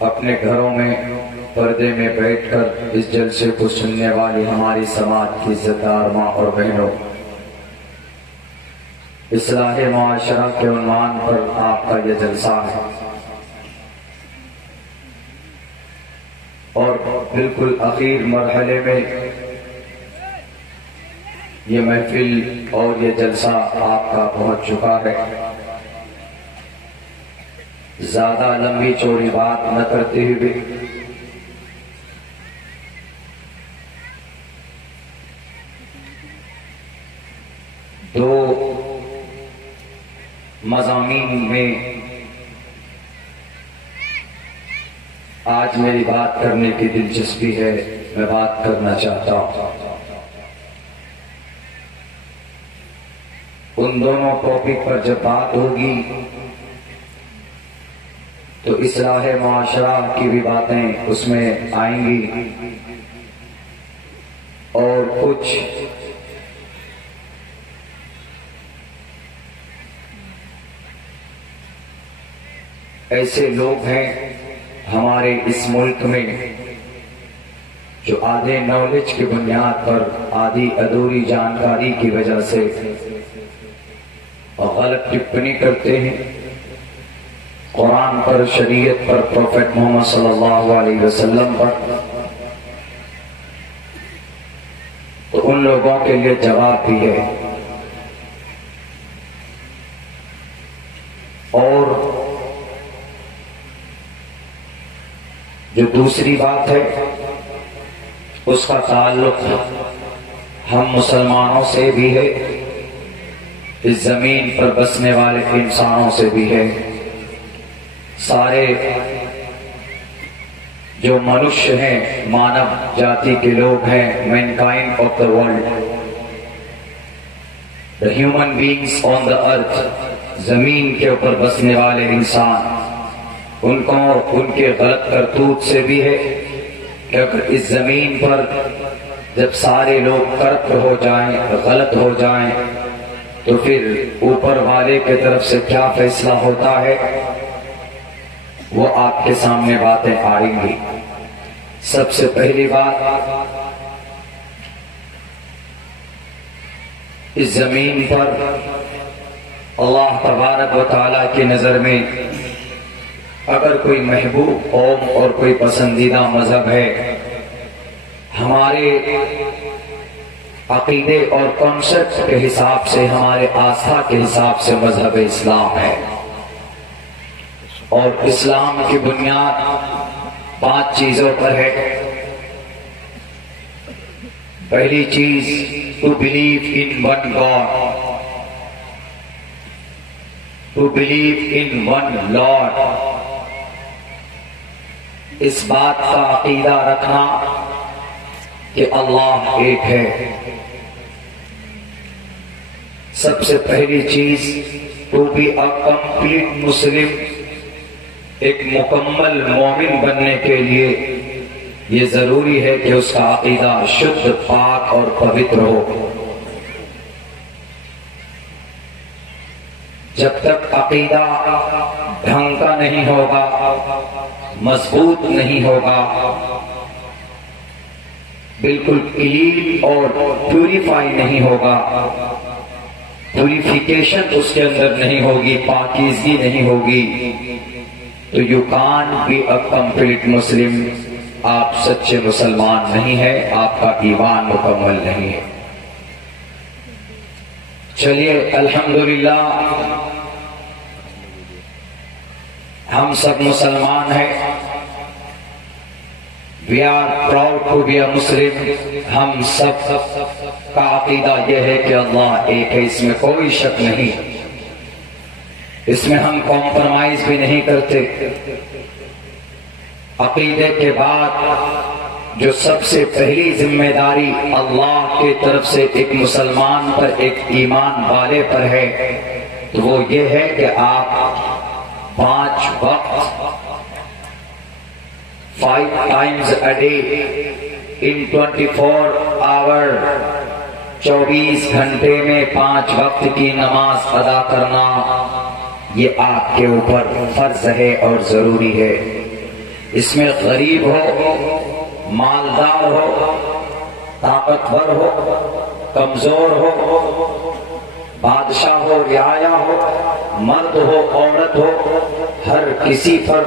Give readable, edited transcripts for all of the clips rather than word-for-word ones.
اپنے گھروں میں پردے میں بیٹھ کر اس جلسے کو سننے والی ہماری سماج کی عزتدار ماں اور بہنوں، اصلاح معاشرہ کے عنوان پر آپ کا یہ جلسہ ہے، اور بالکل آخر مرحلے میں یہ محفل اور یہ جلسہ آپ کا پہنچ چکا ہے۔ زیادہ لمبی چوڑی بات نہ کرتے ہوئے دو مضامین میں آج میری بات کرنے کی دلچسپی ہے، میں بات کرنا چاہتا ہوں۔ ان دونوں ٹاپک پر جب بات ہوگی تو اصلاح معاشرہ کی بھی باتیں اس میں آئیں گی، اور کچھ ایسے لوگ ہیں ہمارے اس ملک میں جو آدھے نالج کی بنیاد پر آدھی ادھوری جانکاری کی وجہ سے اور غلط ٹپنی کرتے ہیں قرآن پر، شریعت پر، پروفیٹ محمد صلی اللہ علیہ وسلم پر۔ تو ان لوگوں کے لیے جواب بھی ہے، اور جو دوسری بات ہے اس کا تعلق ہم مسلمانوں سے بھی ہے، اس زمین پر بسنے والے انسانوں سے بھی ہے۔ سارے جو منشیہ ہیں، مانو جاتی کے لوگ ہیں، mankind of the world, the human beings on the earth، زمین کے اوپر بسنے والے انسان، ان کو ان کے غلط کرتوت سے بھی ہے کہ اگر اس زمین پر جب سارے لوگ کرپٹ ہو جائیں، غلط ہو جائیں، تو پھر اوپر والے کی طرف سے کیا فیصلہ ہوتا ہے وہ آپ کے سامنے باتیں آئیں گی۔ سب سے پہلی بات، اس زمین پر اللہ تبارک و تعالیٰ کی نظر میں اگر کوئی محبوب قوم اور کوئی پسندیدہ مذہب ہے، ہمارے عقیدے اور کنسپٹ کے حساب سے، ہمارے آستھا کے حساب سے مذہب اسلام ہے، اور اسلام کی بنیاد 5 چیزوں پر ہے۔ پہلی چیز، to believe in one God، to believe in one Lord، اس بات کا عقیدہ رکھنا کہ اللہ ایک ہے۔ سب سے پہلی چیز، to be a complete Muslim، ایک مکمل مومن بننے کے لیے یہ ضروری ہے کہ اس کا عقیدہ شدھ، پاک اور پوتر ہو۔ جب تک عقیدہ ڈھنگ کا نہیں ہوگا، مضبوط نہیں ہوگا، بالکل کلین اور پیوریفائی نہیں ہوگا، پیوریفیکیشن اس کے اندر نہیں ہوگی، پاکیزگی نہیں ہوگی، تو you can't be a complete Muslim، آپ سچے مسلمان نہیں ہیں، آپ کا ایمان مکمل نہیں ہے۔ چلیے الحمدللہ ہم سب مسلمان ہیں، we are proud to be a Muslim، ہم سب کا عقیدہ یہ ہے کہ اللہ ایک ہے، اس میں کوئی شک نہیں، اس میں ہم کمپرمائز بھی نہیں کرتے۔ عقیدے کے بعد جو سب سے پہلی ذمہ داری اللہ کی طرف سے ایک مسلمان پر، ایک ایمان والے پر ہے، تو وہ یہ ہے کہ آپ 5 وقت 5 times a day in 24 hours، 24 گھنٹے میں 5 وقت کی نماز ادا کرنا یہ آپ کے اوپر فرض ہے اور ضروری ہے۔ اس میں غریب ہو، مالدار ہو، طاقتور ہو، کمزور ہو، بادشاہ ہو، رعایا ہو، مرد ہو، عورت ہو، ہر کسی پر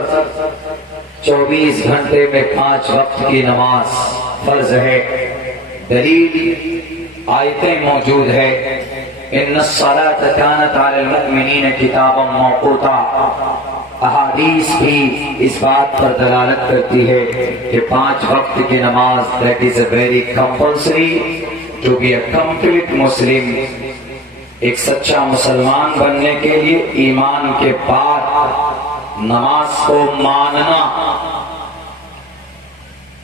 24 گھنٹے میں 5 وقت کی نماز فرض ہے۔ دلیل آیتیں موجود ہے، ان الصلاۃ کانت علی المؤمنین کتابا موقوتا۔ احادیث بھی اس بات پر دلالت کرتی ہے کہ 5 وقت کی نماز that is a very compulsory to be a complete Muslim۔ ایک سچا مسلمان بننے کے لیے ایمان کے بعد نماز کو ماننا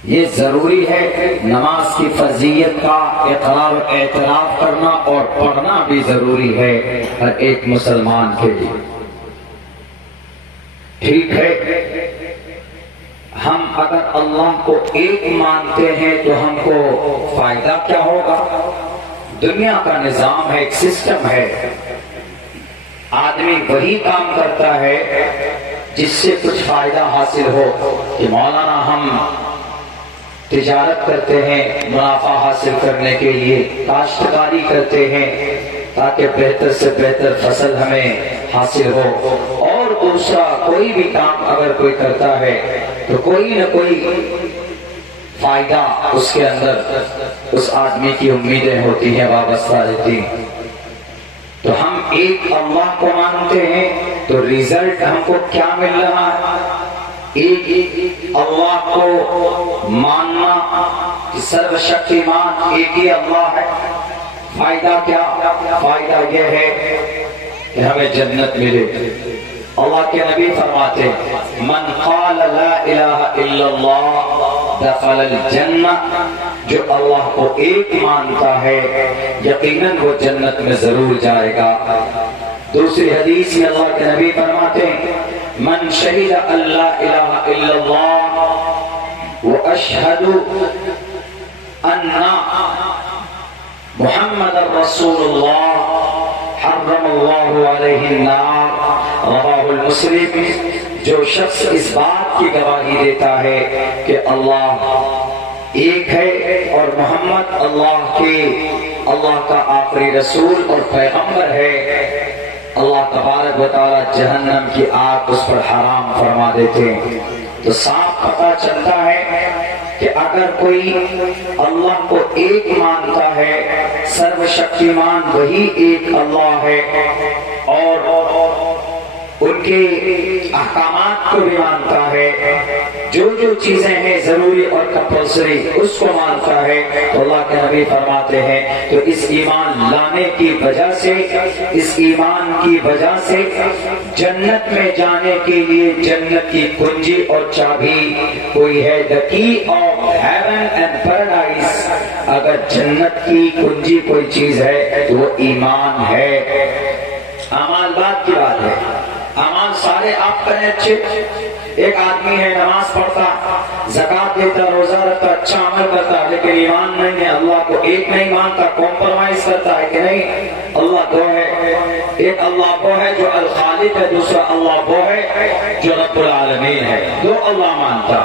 یہ ضروری ہے۔ نماز کی فرضیت کا اقرار و اعتراف کرنا اور پڑھنا بھی ضروری ہے ہر ایک مسلمان کے لیے۔ ٹھیک ہے، ہم اگر اللہ کو ایک مانتے ہیں تو ہم کو فائدہ کیا ہوگا؟ دنیا کا نظام ہے، ایک سسٹم ہے، آدمی وہی کام کرتا ہے جس سے کچھ فائدہ حاصل ہو۔ کہ مولانا ہم تجارت کرتے ہیں منافع حاصل کرنے کے لیے، کاشتکاری کرتے ہیں تاکہ بہتر سے بہتر فصل ہمیں حاصل ہو، اور دوسرا کوئی بھی کام اگر کوئی کرتا ہے تو کوئی نہ کوئی فائدہ اس کے اندر اس آدمی کی امیدیں ہوتی ہیں، وابستہ رہتی ہیں۔ تو ہم ایک اللہ کو مانتے ہیں تو ریزلٹ ہم کو کیا مل رہا ہے؟ ایک اللہ کو ماننا کہ سرو شکتیمان ایک ہی اللہ ہے۔ فائدہ کیا؟ فائدہ یہ ہے کہ ہمیں جنت ملے۔ اللہ کے نبی فرماتے من قال لا الہ الا اللہ دخل الجنہ، جو اللہ کو ایک مانتا ہے یقیناً وہ جنت میں ضرور جائے گا۔ دوسری حدیث میں اللہ کے نبی فرماتے ہیں من شہد اللہ الہ الا اللہ واشہد ان محمد رسول اللہ حرم اللہ علیہ النار، رواہ المسلم۔ جو شخص اس بات کی گواہی دیتا ہے کہ اللہ ایک ہے اور محمد اللہ کا آخری رسول اور پیغمبر ہے، اللہ تبارک و تعالی جہنم کی آگ اس پر حرام فرما دیتے ہیں۔ تو صاف پتہ چلتا ہے کہ اگر کوئی اللہ کو ایک مانتا ہے، سرو شکتیمان وہی ایک اللہ ہے، اور ان کے احکامات کو بھی مانتا ہے، جو جو چیزیں ہیں ضروری اور کمپلسری اس کو مانتا ہے، تو اللہ کے نبی فرماتے ہیں تو اس ایمان لانے کی وجہ سے، اس ایمان کی وجہ سے جنت میں جانے کے لیے جنت کی کنجی اور چابی کوئی ہے، the key of heaven and paradise۔ اگر جنت کی کنجی کوئی چیز ہے تو وہ ایمان ہے۔ اعمال بات کی بات ہے، اعمال سارے آپ کریں اچھے۔ ایک آدمی ہے نماز پڑھتا، زکوٰۃ دیتا، روزہ رکھتا، اچھا عمل کرتا، لیکن ایمان نہیں ہے، اللہ کو ایک نہیں مانتا، کمپرومائز کرتا ہے کہ نہیں اللہ دو ہے۔ ایک اللہ وہ ہے جو الخالق ہے، دوسرا اللہ وہ ہے جو رب العالمین ہے۔ دو اللہ مانتا،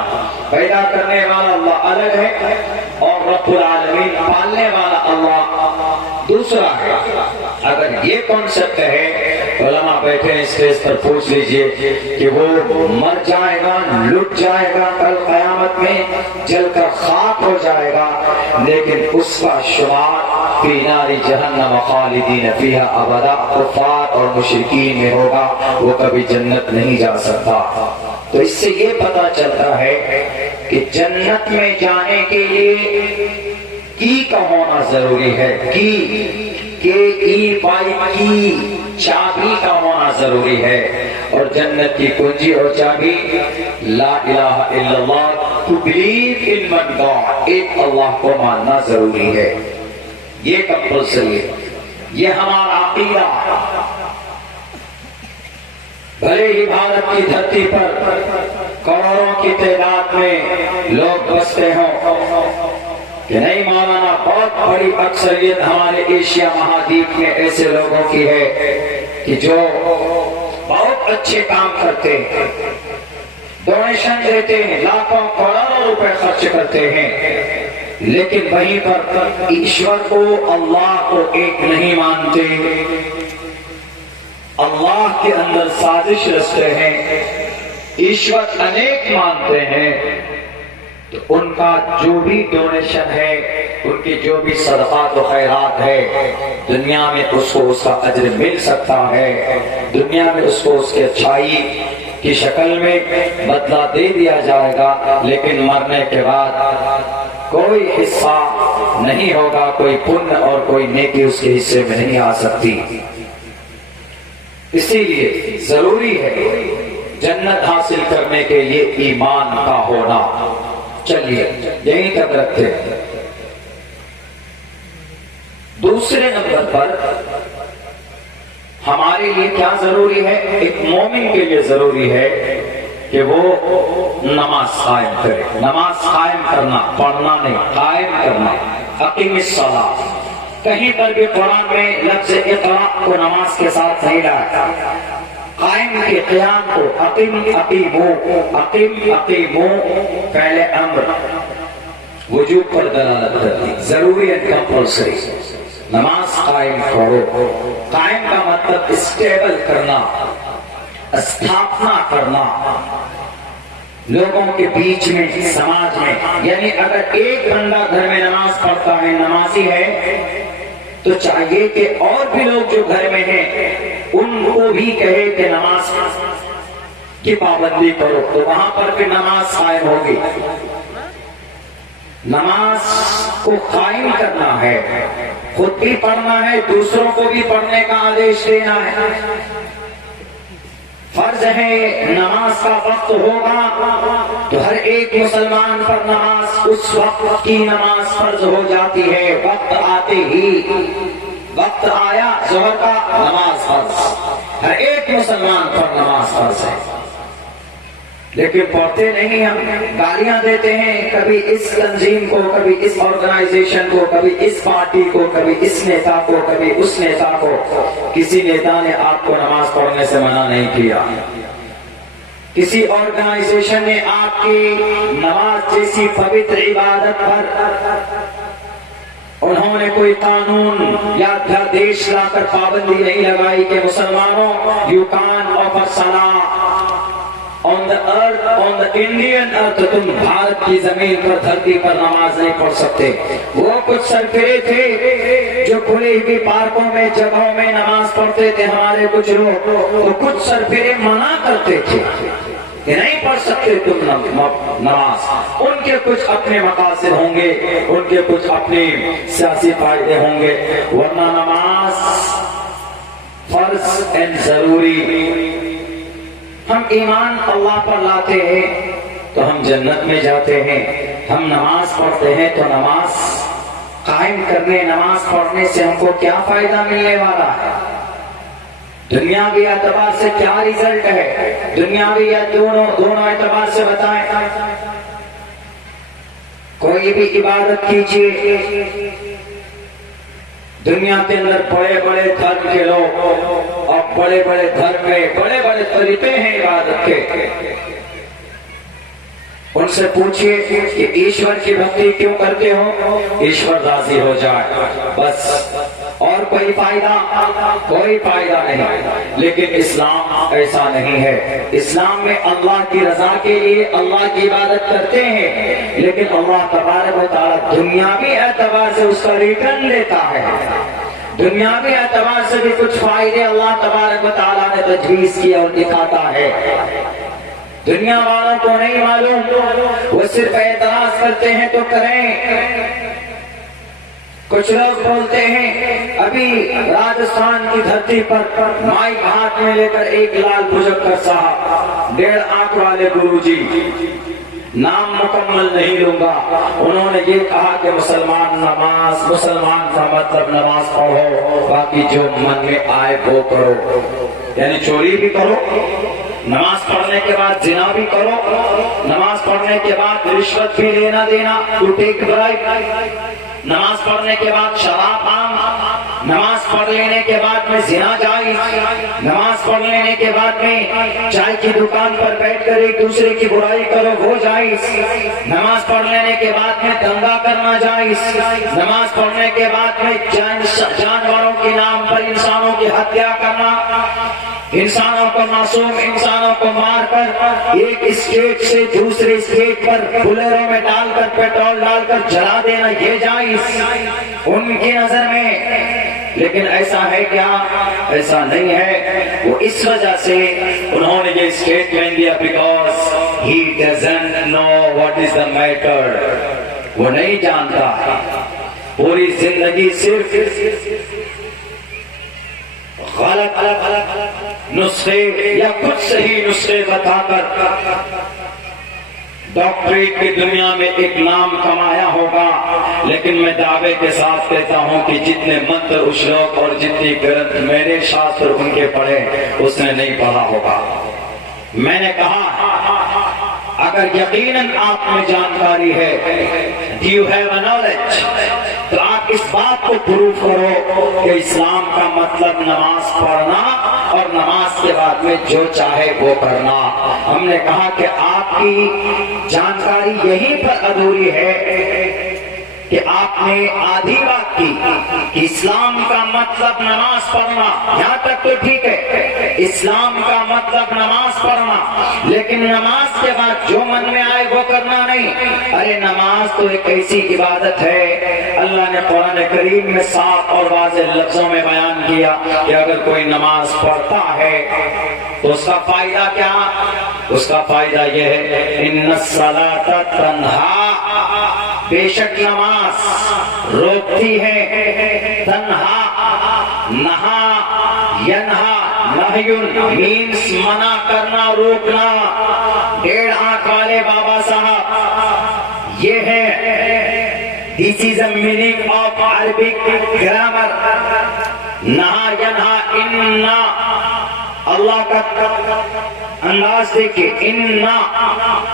پیدا کرنے والا اللہ الگ ہے اور رب العالمین پالنے والا اللہ دوسرا ہے۔ اگر یہ کانسیپٹ ہے، علماء بیٹھے ہیں اسٹیج پر، پوچھ لیجئے کہ وہ مر جائے گا، لٹ جائے گا، کل قیامت میں جل کر خاک ہو جائے گا، لیکن اس کا شمار فی نار جہنم خالدین فیہا ابدا، کفار اور مشرکین میں ہوگا، وہ کبھی جنت نہیں جا سکتا۔ تو اس سے یہ پتہ چلتا ہے کہ جنت میں جانے کے لیے کی کا ہونا ضروری ہے، کی چابی کا ہونا ضروری ہے، اور جنت کی کنجی اور چابی لا الہ الا اللہ، to believe in one God، ایک اللہ کو ماننا ضروری ہے۔ یہ کمپلسری ہے، یہ ہمارا عقیدہ۔ بھلے ہی بھارت کی دھرتی پر کروڑوں کی تعداد میں لوگ بستے ہوں کہ نہیں مولانا، بہت بڑی اکثریت ہمارے ایشیا مہادیپ میں ایسے لوگوں کی ہے کہ جو بہت اچھے کام کرتے ہیں، ڈونیشن دیتے ہیں، لاکھوں کروڑوں روپے خرچ کرتے ہیں، لیکن وہیں پر ایشور کو، اللہ کو ایک نہیں مانتے، اللہ کے اندر سازش رچتے ہیں، ایشور انیک مانتے ہیں، تو ان کا جو بھی ڈونیشن ہے، ان کی جو بھی صدقات و خیرات ہے، دنیا میں اس کو اس کا اجر مل سکتا ہے، دنیا میں اس کو اس کی اچھائی کی شکل میں بدلہ دے دیا جائے گا، لیکن مرنے کے بعد کوئی حصہ نہیں ہوگا، کوئی پن اور کوئی نیکی اس کے حصے میں نہیں آ سکتی۔ اسی لیے ضروری ہے جنت حاصل کرنے کے لیے ایمان کا ہونا۔ چلیے یہیں تک رکھتے ہیں۔ دوسرے نمبر پر ہمارے لیے کیا ضروری ہے؟ ایک مومن کے لیے ضروری ہے کہ وہ نماز قائم کرے۔ نماز قائم کرنا، پڑھنا نہیں، قائم کرنا۔ اقیم الصلاۃ، کہیں پر بھی قرآن میں لفظ اقرا کو نماز کے ساتھ نہیں لایا، قائم کے قیام کو اقیمو فعل امر وجوب پر دلالت کرتی، ضروری اینڈ کمپلسری۔ نماز قائم کرو، قائم کا مطلب اسٹیبل کرنا، استھاپنا کرنا لوگوں کے بیچ میں، سماج میں۔ یعنی اگر ایک بندہ گھر میں نماز پڑھتا ہے، نمازی ہے، تو چاہیے کہ اور بھی لوگ جو گھر میں ہیں ان کو بھی کہے کہ نماز کی پابندی کرو، تو وہاں پر بھی نماز قائم ہوگی۔ نماز کو قائم کرنا ہے، خود بھی پڑھنا ہے، دوسروں کو بھی پڑھنے کا آدیش دینا ہے۔ فرض ہے نماز کا وقت ہوگا تو ہر ایک مسلمان پر نماز اس وقت کی نماز فرض ہو جاتی ہے۔ وقت آتے ہی، وقت آیا ظہر کا، نماز فرض، ہر ایک مسلمان پر نماز فرض ہے۔ لیکن پڑھتے نہیں، ہم گالیاں دیتے ہیں کبھی اس تنظیم کو، کبھی اس آرگنائزیشن کو، کبھی اس پارٹی کو، کبھی اس نیتا کو، کبھی اس نیتا کو۔ کسی نیتا نے آپ کو نماز پڑھنے سے منع نہیں کیا، کسی آرگنائزیشن نے آپ کی نماز جیسی پوتر عبادت پر انہوں نے کوئی قانون یا ادھیاش لا کر پابندی نہیں لگائی کہ مسلمانوں یو کان آفر صلاح on the earth, on the Indian earth، تم بھارت کی زمین پر، دھرتی پر نماز نہیں پڑھ سکتے۔ وہ کچھ سرفرے تھے جو کھلی ہوئی پارکوں میں، جگہوں میں نماز پڑھتے تھے، ہمارے کچھ لوگ، تو کچھ سرفرے منع کرتے تھے کہ نہیں پڑھ سکتے تم نماز۔ ان کے کچھ اپنے مقاصد ہوں گے، ان کے کچھ اپنے سیاسی فائدے ہوں گے، ورنہ نماز فرض اینڈ ضروری۔ ہم ایمان اللہ پر لاتے ہیں تو ہم جنت میں جاتے ہیں، ہم نماز پڑھتے ہیں تو نماز قائم کرنے، نماز پڑھنے سے ہم کو کیا فائدہ ملنے والا ہے؟ دنیاوی اعتبار سے کیا ریزلٹ ہے؟ دنیاوی یا دونوں اعتبار سے بتائیں۔ کوئی بھی عبادت کیجیے، دنیا کے اندر بڑے بڑے دھرم کے لوگ اور بڑے بڑے دھرم میں بڑے بڑے طریقے ہیں عبادت کے، ان سے پوچھئے کہ ایشور کی بھکتی کیوں کرتے ہو؟ ایشور راضی ہو جائے بس، اور کوئی فائدہ نہیں۔ لیکن اسلام ایسا نہیں ہے۔ اسلام میں اللہ کی رضا کے لیے اللہ کی عبادت کرتے ہیں، لیکن اللہ تبارک و تعالیٰ دنیاوی اعتبار سے اس کا ریٹرن لیتا ہے۔ دنیاوی اعتبار سے بھی کچھ فائدے اللہ تبارک و تعالیٰ نے تجویز کیا اور دکھاتا ہے۔ دنیا والوں کو نہیں معلوم، وہ صرف اعتراض کرتے ہیں تو کریں۔ کچھ لوگ بولتے ہیں، ابھی راجستھان کی دھرتی پر مائک ہاتھ میں لے کر ایک لال بھجکر صاحب، 1.5 آنکھ والے گرو جی، نام مکمل نہیں لوں گا، انہوں نے یہ کہا کہ مسلمان کا مطلب نماز پڑھو، باقی جو من میں آئے وہ کرو۔ یعنی چوری بھی کرو، نماز پڑھنے کے بعد زنا بھی کرو، نماز پڑھنے کے بعد رشوت بھی لینا دینا، ٹو ٹیک برائب، نماز پڑھنے کے بعد شراب عام، نماز پڑھ لینے کے بعد میں زنا جائز، نماز پڑھ لینے کے بعد میں چائے کی دکان پر بیٹھ کر ایک دوسرے کی برائی کرو وہ جائز، نماز پڑھ لینے کے بعد میں دنگا کرنا جائز، نماز پڑھنے کے بعد میں جانوروں کے نام پر انسانوں کی ہتیا کرنا، انسانوں کو معصوم انسانوں کو مار کر ایک اسٹیٹ سے دوسرے اسٹیٹ پر بلیروں میں ڈال کر پیٹرول ڈال کر جلا دینا یہ جائز ان کی نظر میں، لیکن ایسا ہے کیا؟ ایسا نہیں ہے۔ وہ اس وجہ سے انہوں نے یہ اسٹیٹمنٹ دیا because he doesn't know what is the matter, وہ نہیں جانتا، پوری زندگی صرف غلط نسخے یا کچھ صحیح نسخے بتا کر ڈاکٹریٹ کی دنیا میں ایک نام کمایا ہوگا، لیکن میں دعوے کے ساتھ کہتا ہوں کہ جتنے منتر اشلوک اور جتنی گرنتھ میں نے شاستر ان کے پڑھے اس نے نہیں پڑھا ہوگا۔ میں نے کہا اگر یقیناً آپ میں جانکاری ہے do you have a knowledge تو آپ اس بات کو پروف کرو کہ اسلام کا مطلب نماز پڑھنا اور نماز کے بعد میں جو چاہے وہ کرنا۔ ہم نے کہا کہ آپ کی جانکاری یہیں پر ادھوری ہے کہ آپ نے آدھی بات کی کہ اسلام کا مطلب نماز پڑھنا، یہاں تک تو ٹھیک ہے، اسلام کا مطلب نماز پڑھنا، لیکن نماز کے بعد جو من میں آئے وہ کرنا نہیں۔ ارے نماز تو ایک ایسی عبادت ہے، اللہ نے قرآن کریم میں صاف اور واضح لفظوں میں بیان کیا کہ اگر کوئی نماز پڑھتا ہے تو اس کا فائدہ کیا؟ اس کا فائدہ یہ ہے ان الصلاۃ تنہا، بے شک نماز روکتی ہے، تنہا نہا ینہا نہیون مینس منع کرنا روکنا۔ ڈیڑھ آنکھ والے بابا صاحب یہ ہے this is the meaning of Arabic grammar، نہا ینہا اننا، اللہ کا انداز دیکھیں، اننا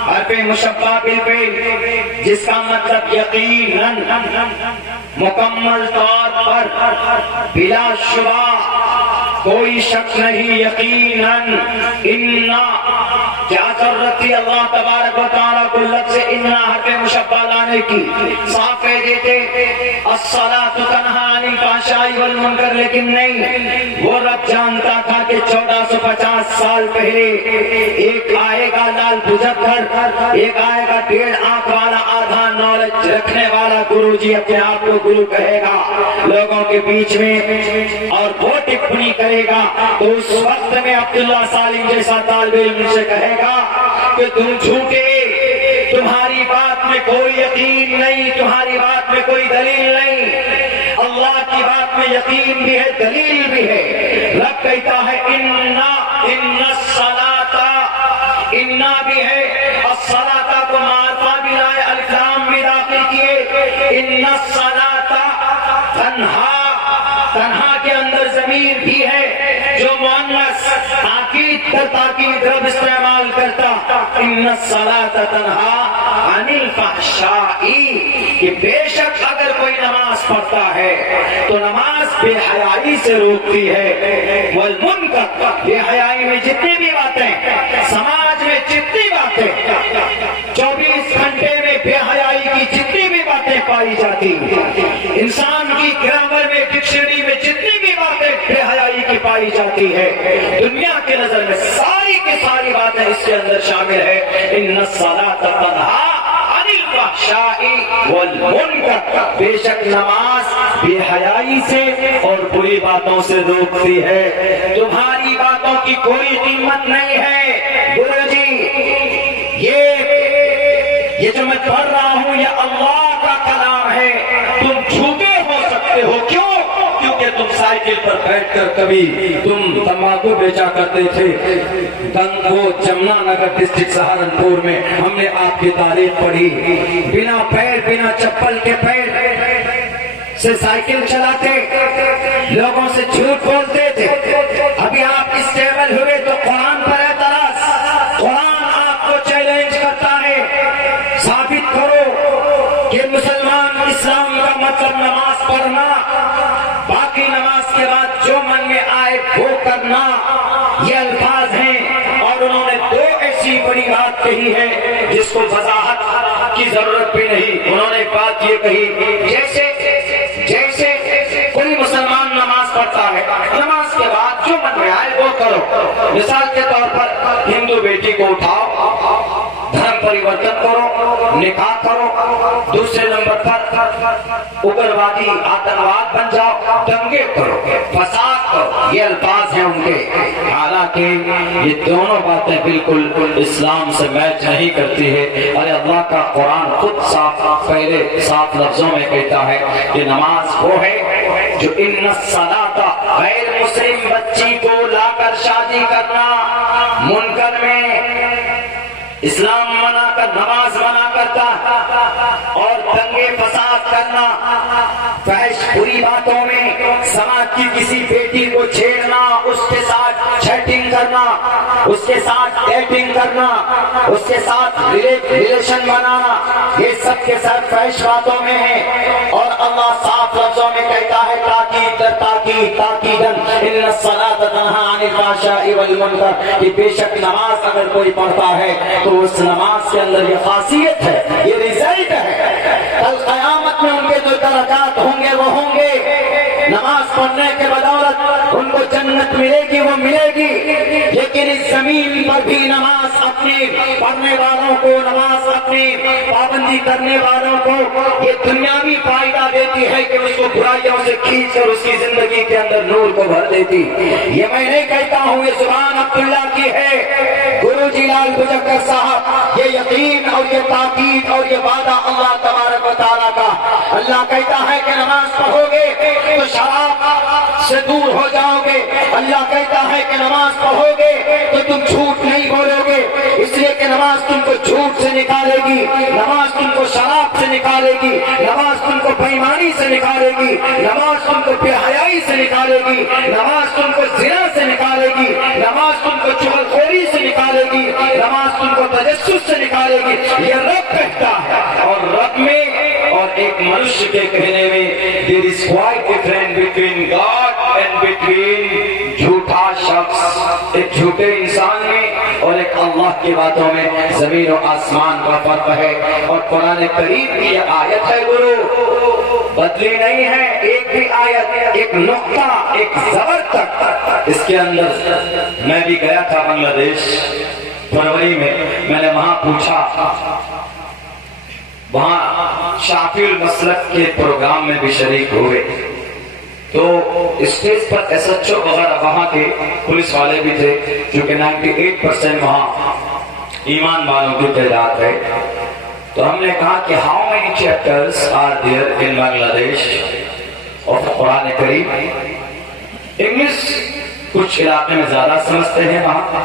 حرف مشبہ بالفعل جس کا مطلب یقیناً، مکمل طور پر، بلا شبہ، کوئی شک نہیں، یقیناً، اننا کیا ضرورت تھی اللہ تبارک و تعالیٰ کو لفظ اننا حرف مشبہ لانے کی؟ صاف کہہ دیتے الصلاۃ تنہا عن الفحشاء والمنکر، لیکن نہیں، وہ رب جانتا تھا کہ 1450 سال پہلے ایک آئے گا لال بجھتر، ایک آئے گا ڈیڑھ آنکھ والا آدھا نالج رکھنے والا گرو جی اپنے آپ کو گرو کہے گا لوگوں کے بیچ میں اور وہ ٹپنی کرے گا، تو اس وقت میں عبداللہ سالم جیسا طالب علم سے کہے گا کہ تم جھوٹے، تمہاری بات میں کوئی یقین نہیں، تمہاری بات میں کوئی دلیل نہیں۔ اللہ کی بات میں یقین بھی ہے، دلیل بھی ہے۔ رب کہتا ہے اننا، ان الصلاۃ، اننا بھی ہے، الصلاۃ کو معرفہ بھی لائے، الف لام بھی داخل کیے، ان الصلاۃ تنہا، تنہا کے اندر ضمیر بھی ہے جو مؤنث تاکید پر تاکید رب استعمال کرتا، ان الصلاۃ تنہا عن الفحشاء، کہ بے شک اگر کوئی نماز پڑھتا ہے تو نماز بے حیائی سے روکتی ہے، والمنکر، بے حیائی میں جتنی بھی باتیں سماج میں، جتنی باتیں 24 گھنٹے میں بے حیائی کی جتنی بھی باتیں پائی جاتی، انسان کی گرامر میں، ڈکشنری میں جتنی بھی باتیں بے حیائی کی پائی جاتی ہے، دنیا کی نظر میں ساری کی ساری باتیں اس کے اندر شامل ہے۔ ان الصلاۃ تنہا عن الفحشاء والمنکر، بے شک نماز بے حیائی سے اور بری باتوں سے روکتی ہے۔ تمہاری باتوں کی کوئی قیمت نہیں ہے گرو جی، یہ جو میں پڑھ رہا ہوں یہ اللہ کا کلام ہے، تم جھوٹے ہو سکتے ہو، کیوں؟ کیونکہ تم سائیکل پر بیٹھ کر کبھی تم تمباکو بیچا کرتے تھے، گنگو جمنا نگر ڈسٹرکٹ سہارنپور میں، ہم نے آپ کی تاریخ پڑھی، بنا پیر، بنا چپل کے پیر سے سائیکل چلاتے، لوگوں سے جھوٹ بولتے تھے۔ ابھی آپ اسٹیبل ہوئے تو قرآن پر اعتراض، قرآن آپ کو چیلنج کرتا ہے، ثابت کرو کہ مسلمان اسلام کا مطلب نماز پڑھنا، باقی نماز کرنا، یہ الفاظ ہیں، اور انہوں نے دو ایسی بڑی بات کہی ہے جس کو وضاحت کی ضرورت بھی نہیں۔ انہوں نے بات یہ کہی، جیسے کوئی مسلمان نماز پڑھتا ہے، نماز کے بعد جو من میں آئے وہ کرو۔ مثال کے طور پر ہندو بیٹی کو اٹھاؤ، دھرم پریورتن کرو، نکاح کرو۔ دوسرے نمبر پر اگروادی آتنواد بن جاؤ، دنگے کرو، فساد کرو، یہ الفاظ ہیں ان کے۔ حالانکہ یہ دونوں باتیں بالکل اسلام سے میچ نہیں کرتی ہے۔ اور اللہ کا قرآن خود پہلے صاف لفظوں میں کہتا ہے کہ نماز وہ ہے جو ان الصلاۃ، غیر مسلم بچی کو لا کر شادی کرنا، منکر میں اسلام منع کر نماز منع کرتا، اور دنگے فساد کرنا، فحش بری باتوں میں سماج کی کسی بیٹی کو چھیڑنا، اس کے ساتھ چیٹنگ کرنا، اس کے ساتھ ڈیٹنگ کرنا، اس کے ساتھ ریلیشن بنانا، یہ سب کے ساتھ فحش باتوں میں ہے۔ اور اللہ صاف لفظوں میں کہتا ہے تاکید در تاکید، تاکیدن ان الصلاۃ تنہی عن الفحشاء والمنکر، کہ بے شک نماز اگر کوئی پڑھتا ہے تو اس نماز کے اندر یہ خاصیت ہے، یہ رزلٹ ہے۔ کل قیامت میں ان کے جو درجات ہوں گے وہ ہوں گے، نماز پڑھنے کے بدولت ان کو جنت ملے گی، وہ ملے گی۔ لیکن اس زمین پر بھی نماز اپنے پڑھنے والوں کو، نماز اپنے پابندی کرنے والوں کو یہ دنیاوی فائدہ دیتی ہے کہ اس کو برائیوں سے کھینچ کر اس کی زندگی کے اندر نور کو بھر دیتی۔ یہ میں نہیں کہتا ہوں، یہ زبان عبداللہ کی ہے، گرو جی لال بجکر صاحب، یہ یقین اور یہ تاکید اور یہ وعدہ اللہ تبارک و تعالیٰ کا۔ اللہ کہتا ہے کہ نماز پڑھو گے تو شراب سے دور ہو جاؤ گے، اللہ کہتا ہے کہ نماز پڑھو گے تو تم جھوٹ نہیں بولو گے، اس لیے کہ نماز تم کو جھوٹ سے نکالے گی، نماز تم کو شراب سے نکالے گی، نماز تم کو بے ایمانی سے نکالے گی، نماز تم کو بے حیائی سے نکالے گی، نماز تم کو زنا سے نکالے گی، نماز تم کو چغلخوری سے نکالے گی، نماز تم کو تجسس سے نکالے گی۔ یہ رب کہتا ہے، اور رب میں اور ایک منشیہ کے کہنے میں there is quite difference between God and between جھوٹا شخص، ایک جھوٹے انسان میں اور ایک اللہ کی باتوں میں زمین و آسمان کا فرق ہے۔ اور قرآن کریم کی یہ آیت ہے گرو، بدلی نہیں ہے، ایک بھی آیت، ایک نقطہ، ایک زبر تک اس کے اندر۔ میں بھی گیا تھا بنگلہ دیش فروری میں نے وہاں پوچھا، وہاں شافی المسلک کے پروگرام میں بھی شریک ہوئے، تو اسٹیج پر ایس ایچ او وغیرہ وہاں کے پولیس والے بھی تھے، کیونکہ 98% وہاں ایمان والوں کی تعداد ہے۔ تو ہم نے کہا کہ how many chapters are there in Bangladesh of Quran cream? English کچھ علاقے میں زیادہ سمجھتے ہیں وہاں،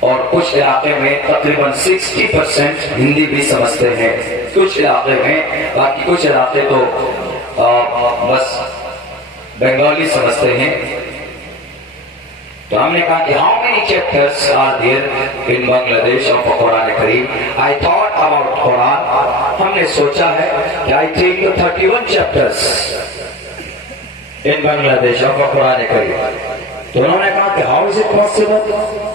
اور کچھ علاقے میں تقریباً 60% ہندی بھی سمجھتے ہیں، کچھ علاقے میں، باقی کچھ علاقے تو بس بنگالی سمجھتے ہیں۔ تو ہم نے کہا کہ how many chapters are there in Bangladesh of Quran کریم؟ آئی تھاٹ اباؤٹ قرآن، ہم نے سوچا ہے کہ I think 31 chapters in Bangladesh of Quran کریم۔ تو انہوں نے کہا کہ ہاؤ از اٹ پاسبل؟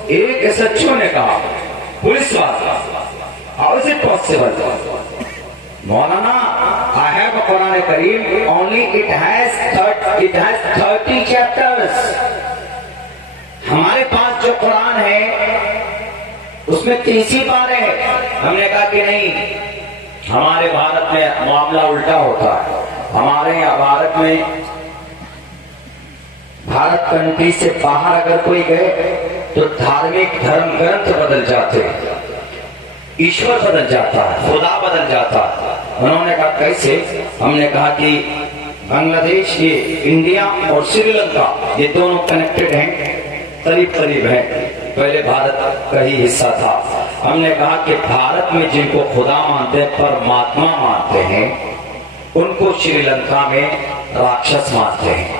ایک ایس ایچ او نے کہا، پولیس والا، how is it possible? Maulana I have a Quran Kareem, only it has 30 chapters. ہمارے پاس جو قرآن ہے اس میں 30 ہی پارے ہیں۔ ہم نے کہا کہ نہیں، ہمارے بھارت میں معاملہ الٹا ہوتا ہے۔ ہمارے یہاں بھارت میں، بھارت کنٹری سے باہر اگر کوئی گئے تو دھارمک دھرم گرنتھ بدل جاتے، ایشور بدل جاتا ہے، خدا بدل جاتا ہے۔ انہوں نے کہا کیسے؟ ہم نے کہا کہ بنگلہ دیش، یہ انڈیا اور سری لنکا، یہ دونوں کنیکٹڈ ہیں، قریب قریب ہیں، پہلے بھارت کا ہی حصہ تھا۔ ہم نے کہا کہ بھارت میں جن کو خدا مانتے ہیں، پرماتما مانتے ہیں، ان کو شری لنکا میں راکشس مانتے ہیں،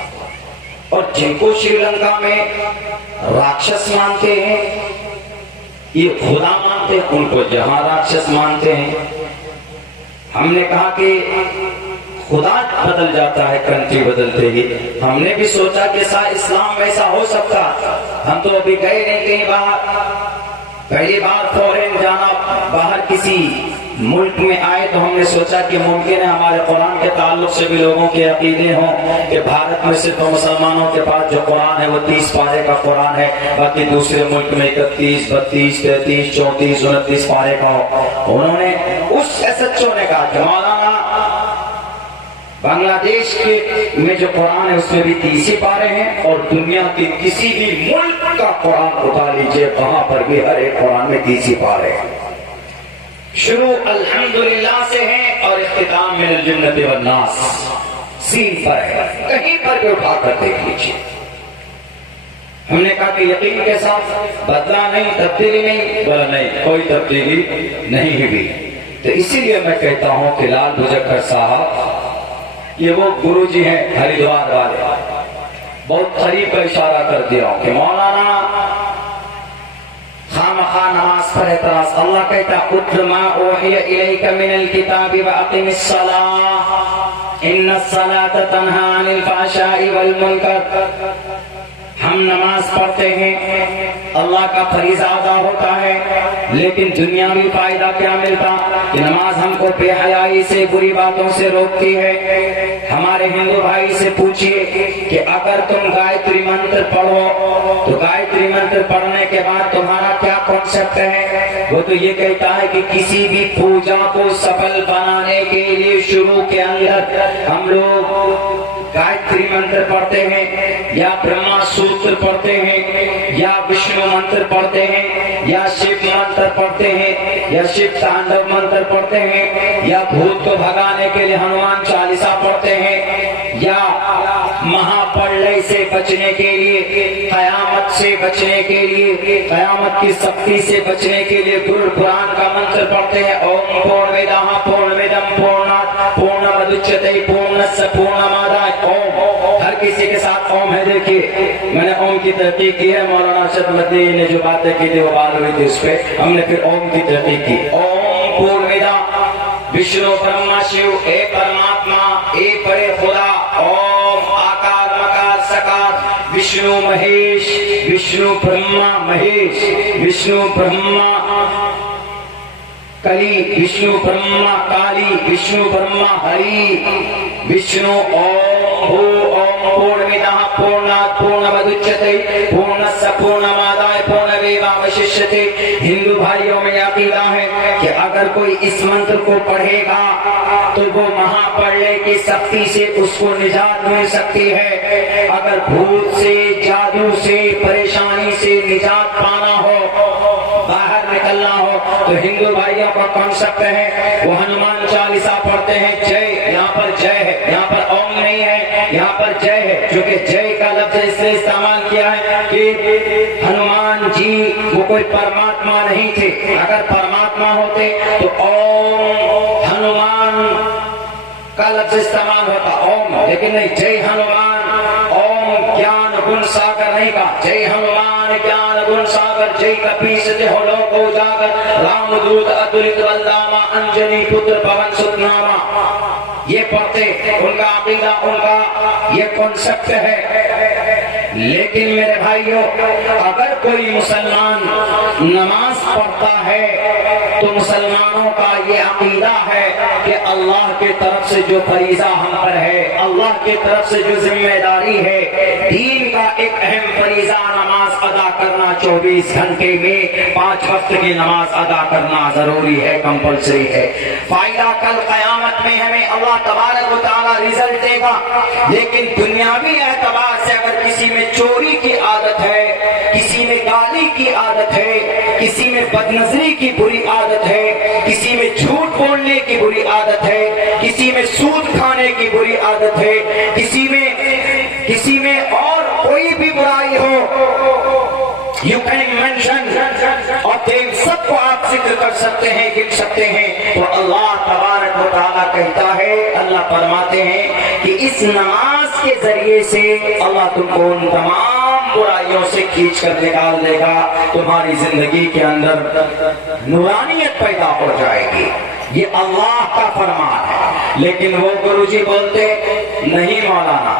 اور جن کو شری لنکا میں راکشس مانتے ہیں، یہ خدا مانتے ہیں، ان کو جہاں راکشس مانتے ہیں۔ ہم نے کہا کہ خدا بدل جاتا ہے کنٹری بدلتے ہی. ہم نے بھی سوچا کہ اسلام ویسا ہو سکتا. ہم تو ابھی گئے نہیں کہیں باہر. پہلی بار فورن جانا, باہر کسی ملک میں آئے تو ہم نے سوچا کہ ممکن ہے ہمارے قرآن کے تعلق سے بھی لوگوں کے عقیدے ہوں کہ بھارت میں صرف مسلمانوں کے پاس جو قرآن ہے وہ 30 پارے کا قرآن ہے, باقی دوسرے ملک میں 31, 32, 33, 34, 29 پارے کا ہو. انہوں نے اس SHO نے کہا کہ مولانا بنگلہ دیش کے میں جو قرآن ہے اس میں بھی 30 پارے ہیں, اور دنیا کے کسی بھی ملک کا قرآن اٹھا لیجئے وہاں پر بھی ہر ایک قرآن میں 30 پارے ہیں. شروع الحمدللہ سے ہیں اور اختتام من الجنت والناس سین پر ہے. کہیں پر بھی اٹھا کر دیکھ لیجیے. ہم نے کہا کہ یقین کے ساتھ بدلا نہیں, تبدیلی نہیں, بولا نہیں کوئی تبدیلی نہیں ہوئی. تو اسی لیے میں کہتا ہوں کہ لال بھجکر صاحب یہ وہ گرو جی ہیں ہریدوار والے, بہت قریب کا اشارہ کر دیا کہ مولانا خامخواہ نماز پر اعتراض. اللہ کہتا اتل ما اوحی الیک من الکتاب واقم الصلاۃ ان الصلاۃ تنہی عن الفحشاء والمنکر. ہم نماز پڑھتے ہیں, اللہ کا فریضہ ادا ہوتا ہے, لیکن دنیاوی فائدہ کیا ملتا کہ نماز ہم کو بے حیائی سے, بری باتوں سے روکتی ہے. ہمارے ہندو بھائی سے پوچھئے کہ اگر تم گایتری منتر پڑھو تو گایتری منتر پڑھنے کے بعد تمہارا کیا کانسیپٹ ہے؟ وہ تو یہ کہتا ہے کہ کسی بھی پوجا کو سفل بنانے کے لیے شروع کے اندر ہم لوگ گایتری منتر پڑھتے ہیں, یا برہما سوتر پڑھتے ہیں, یا وشنو منتر پڑھتے ہیں, یا شیو منتر پڑھتے ہیں, یا شیو تانڈو منتر پڑھتے ہیں, یا بھوت کو بھگانے کے لیے ہنومان چالیسا پڑھتے ہیں, یا مہا پرلے سے بچنے کے لیے, قیامت سے بچنے کے لیے, قیامت کی سختی سے بچنے کے لیے گرو قرآن کا منتر پڑھتے ہیں. اوم پورنمیدہ پورنمیدم پورنات پورنمدچتے پورنس پورنمادائے. اوم ہر کسی کے ساتھ اوم ہے. دیکھیے میں نے اوم کی تحقیق کی ہے, مولانا ارشد مدنی نے جو باتیں کی تھی وہ بات ہوئی تھی اس پہ, ہم نے پھر اوم کی تحقیق کی. اوم پورنمیدہ وشنو برہما شیو ایک پرماتما ایک بڑے خدا. اوم آکار مکار سکار وشنو مہیش وشنو برہما مہیش وشنو برہما کلی وشنو برہما کالی وشنو برہما ہری وشنو. اوم بھو اوم پورنمیدہ پورنات پورنمدچتے پورنس پورنمادائے پورنمیواوششتے. ہندو بھائیوں میں عقیدہ ہے کہ اگر کوئی اس منتر کو پڑھے گا تو وہ مہا پرلے کی سختی سے اس کو نجات مل سکتی ہے. اگر بھوت سے, جادو سے, پریشانی سے نجات پانا ہو, باہر نکلنا ہو, تو ہندو بھائیوں کا کانسیپٹ ہے وہ ہنومان چالیسا پڑھتے ہیں. جے یہاں پر جے ہے, یہاں پر اوم نہیں ہے, یہاں پر جے ہے. جو کہ جے کا لفظ اس لیے استعمال کیا ہے کہ ہنومان جی وہ کوئی پرماتما نہیں تھے. اگر پرماتما ہوتے تو اوم ہنومان کا لفظ استعمال ہوتا اوم, لیکن نہیں. جے ہنومان اوم گیان گن ساگر نہیں کہا. جے ہنومان گیان گن ساگر جے کپیستے ہو لوک اجاگر رام دود اترت بلداما انجنی پتر پون ست ناما. یہ پڑھتے, ان کا عقیدہ, ان کا یہ کنسپٹ ہے. لیکن میرے بھائیوں, اگر کوئی مسلمان نماز پڑھتا ہے تو مسلمانوں کا یہ عقیدہ ہے کہ اللہ کی طرف سے جو فریضہ ہم پر ہے, اللہ کی طرف سے جو ذمہ داری ہے, دین کا ایک اہم فریضہ نماز ادا کرنا, 24 گھنٹے میں 5 وقت کی نماز ادا کرنا ضروری ہے, کمپلسری ہے. فائدہ کل قیامت میں ہمیں اللہ تبارک و تعالی رزلٹ دے گا. لیکن دنیاوی اعتبار سے اگر کسی میں چوری کی عادت ہے, کسی میں گالی کی عادت ہے, کسی میں بدنظری کی بری عادت ہے, کسی میں جھوٹ بولنے کی بری عادت ہے, کسی میں سود کھانے کی بری عادت ہے, کسی میں اور کوئی بھی برائی ہو, یو کین مینشن, اور سب کو آپ ذکر کر سکتے ہیں, گن سکتے ہیں. تو اللہ تبارک و تعالیٰ کہتا ہے, اللہ فرماتے ہیں کہ اس نماز کے ذریعے سے اللہ تم کو ان تمام برائیوں سے کھینچ کر نکال دے گا. تمہاری زندگی کے اندر نورانیت پیدا ہو جائے گی. یہ اللہ کا فرمان ہے. لیکن وہ گروجی بولتے نہیں مولانا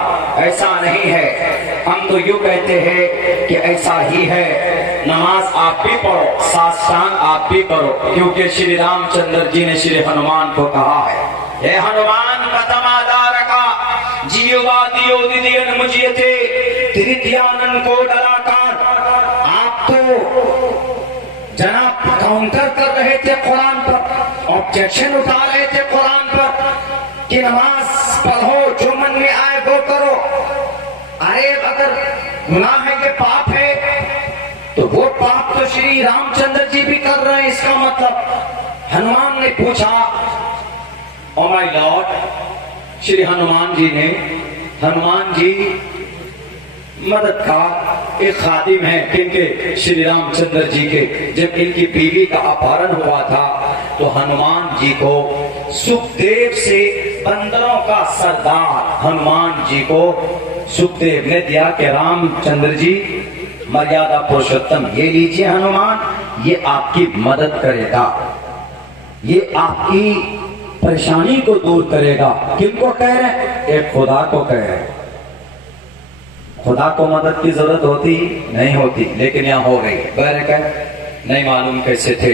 ایسا نہیں ہے، ہم تو یوں کہتے ہیں کہ ایسا ہی ہے، نماز آپ بھی پڑھو، ساسٹانگ آپ بھی کرو، کیونکہ شری رام چندر جی نے شری ہنومان کو کہا ہے اے ہنومان پتمادارکا جیوا دیو دیدین مجیتے تریتیانن کو ڈرا کر۔ آپ تو جناب کاؤنٹر کر رہے تھے قرآن پر، آبجیکشن اٹھا رہے تھے قرآن پر کہ نماز پڑھو جو من میں آئے وہ کرو۔ ارے اگر گناہ ہے کہ پاپ ہے تو وہ پاپ تو شری رام چندر جی بھی کر رہے ہیں، اس کا مطلب ہنومان نے پوچھا او مائی لارڈ، شری ہنومان جی نے، ہنومان جی مدد کا ایک خادم ہے کن کے؟ شری رام چندر جی کے۔ جب ان کی بیوی کا اپہرن ہوا تھا تو ہنومان جی کو سکھدیو سے بندروں کا سردار ہنومان جی کو سکھدیو نے دیا کہ رام چندر جی مریادہ پروشوتم یہ لیجئے ہنومان، یہ آپ کی مدد کرے گا، یہ آپ کی پریشانی کو دور کرے گا۔ کن کو کہہ رہے ہیں؟ ایک خدا کو کہہ رہے ہیں۔ خدا کو مدد کی ضرورت ہوتی نہیں ہوتی، لیکن یہاں ہو گئی، بہرکہ نہیں معلوم کیسے تھے،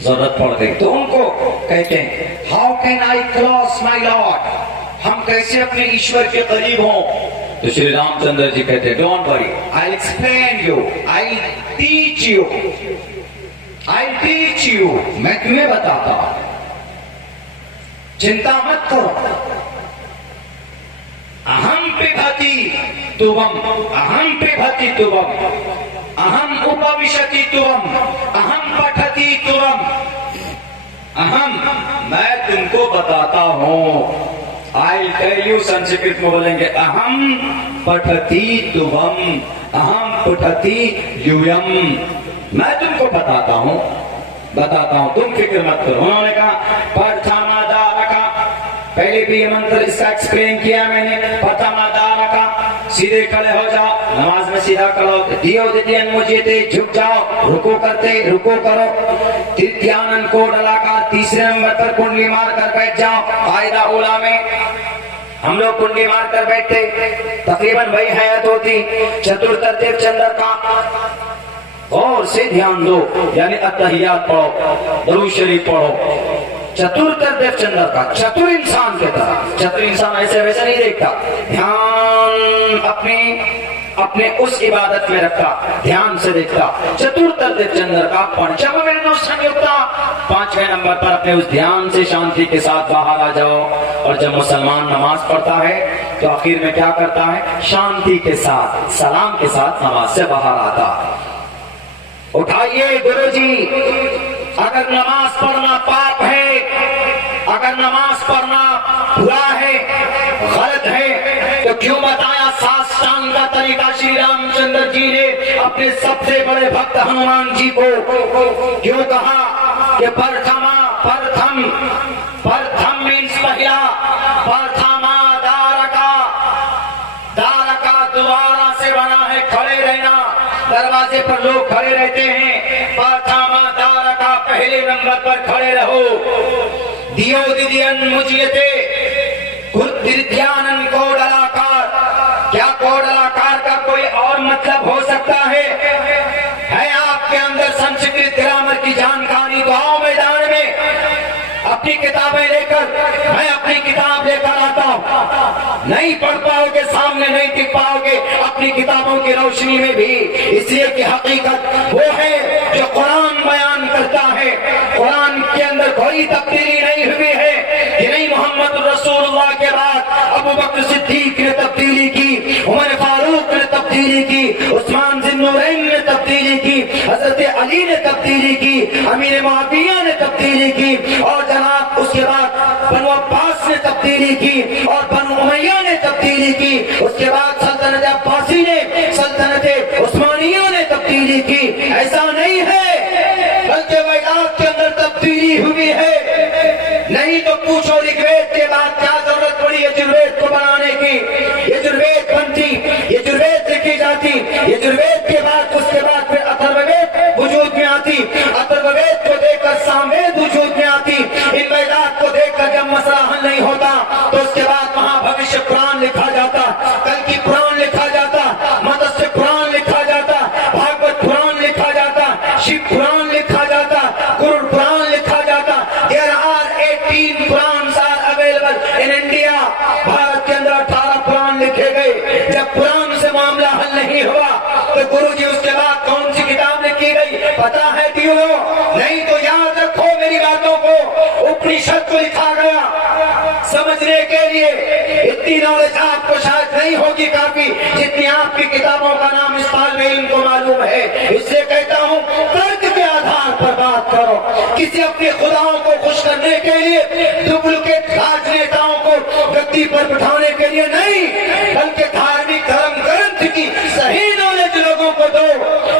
ضرورت پڑ گئی تو ان کو کہتے ہیں how can I cross my lord, ہم کیسے اپنے ایشور کے قریب ہوں؟ تو شری رام چندر جی کہتے don't worry, I explain you, I teach you, I teach you, میں تمہیں بتاتا ہوں، چنتا مت کرو۔ اہم پبھتی تبم، اہم پبھتی تبم، اہم اپوشتی تبم، اہم پٹھتی تبم، اہم میں تم کو بتاتا ہوں، I'll tell you، سنسکرت میں بولیں گے اہم پٹھتی تبم، اہم پٹھتی یویم، میں تم کو بتاتا ہوں تم فکر مت کرو۔ انہوں نے کہا پرتھامادارکا، پہلے بھی یہ منتر اس کا ایکسپلین کیا میں نے، پرتھامادارکا، سیدھے کھڑے ہو جاؤ، نماز میں سیدھا کھڑو، دیو دیدین مجھے جھک جاؤ، رکو کرو، تریتیانن کو ڈلا کر تیسرے نمبر پر کنڈلی مار کر بیٹھ جاؤ۔ قاعدہ اولا میں ہم لوگ کنڈلی مار کر بیٹھتے، تقریباً وہی حیات ہوتی۔ چترتر دیو چندر کا غور سے دھیان دو، یعنی اتحیات پڑھو، درود شریف پڑھو، چترتر دیو چندر کا، چتر انسان کے طرح، چتر انسان ایسے ویسے نہیں دیکھتا، دھیان اپنے اس عبادت میں رکھتا، دھیان سے دیکھتا۔ چترتر دیو چندر کا پنچم سنیکتا، پانچویں نمبر پر اپنے اس دھیان سے شانتی کے ساتھ باہر آ جاؤ۔ اور جب مسلمان نماز پڑھتا ہے تو آخر میں کیا کرتا ہے؟ شانتی کے ساتھ، سلام کے ساتھ نماز سے باہر آتا۔ اٹھائیے گرو جی، اگر نماز پڑھنا پاپ ہے، اگر نماز پڑھنا برا ہے، غلط ہے، تو کیوں بتایا ساسٹانگ کا طریقہ شری رام چندر جی نے اپنے سب سے بڑے بھکت ہنومان جی کو کیوں کہا کہ پرتھم مینس پہلا، پرتھما دارکا دوبارہ سے بنا ہے کھڑے رہنا، دروازے پر لوگ کھڑے رہتے ہیں، پرتھما دارکا پہلے نمبر پر کھڑے رہو، دیو دیدین مجھیتے دھیانن کو ڈلاکار، کیا کو ڈلاکار کا کوئی اور مطلب ہو سکتا ہے آپ کے اندر سنسکرت گرامر کی جانکاری تو آؤ میدان میں، اپنی کتابیں لے کر، میں اپنی کتاب لے کر آتا ہوں، نہیں پڑھ پاؤ گے، سامنے نہیں دکھ پاؤ گے اپنی کتابوں کی روشنی میں بھی، اس لیے کہ حقیقت وہ ہے جو قرآن بیان کرتا ہے، قرآن کے اندر کوئی تبدیلی نہیں ہوئی ہے کہ نہیں محمد رسول اللہ کے بعد ابو بکر صدیق نے تبدیلی کی، عمر فاروق نے تبدیلی کی، عثمان ذی النورین نے تبدیلی کی، حضرت علی نے تبدیلی کی، امیر معاویہ نے تبدیلی کی، اور جناب اس کے بعد بنو عباس نے تبدیلی کی، اور بنو امیہ نے تبدیلی کی، اس کے بعد سلطنت عباسی نے، سلطنت عثمانیہ نے تبدیلی کی۔ ایسا نہیں ہے، بلکہ ویدات کے اندر تبدیلی ہوئی ہے۔ نہیں تو پوچھو رگ وید کے بعد کیا ضرورت پڑی یجروید کو بنانے کی؟ یجروید بنتی، یجروید لکھی جاتی، یجروید کے بعد اس کے بعد پھر اتھروید وجود میں آتی، اتھروید کو دیکھ کر ساموید وجود میں آتی، ان ویدات کو دیکھ کر جب مسئلہ حل نہیں سمجھنے کے لیے اتنی نالج آپ کو شاید نہیں ہوگی کافی جتنی آپ کی کتابوں کا نام اس طالب علم کو معلوم ہے. اس لیے کہتا ہوں ترک کے آدھار پر بات کرو. کسی اپنے خداؤں کو خوش کرنے کے لیے ڈپلیکیٹ راجنیتاؤں کو گدی پر بٹھانے کے لیے نہیں, بلکہ دھارمک دھرم گرنتھ کی صحیح نالج لوگوں کو دو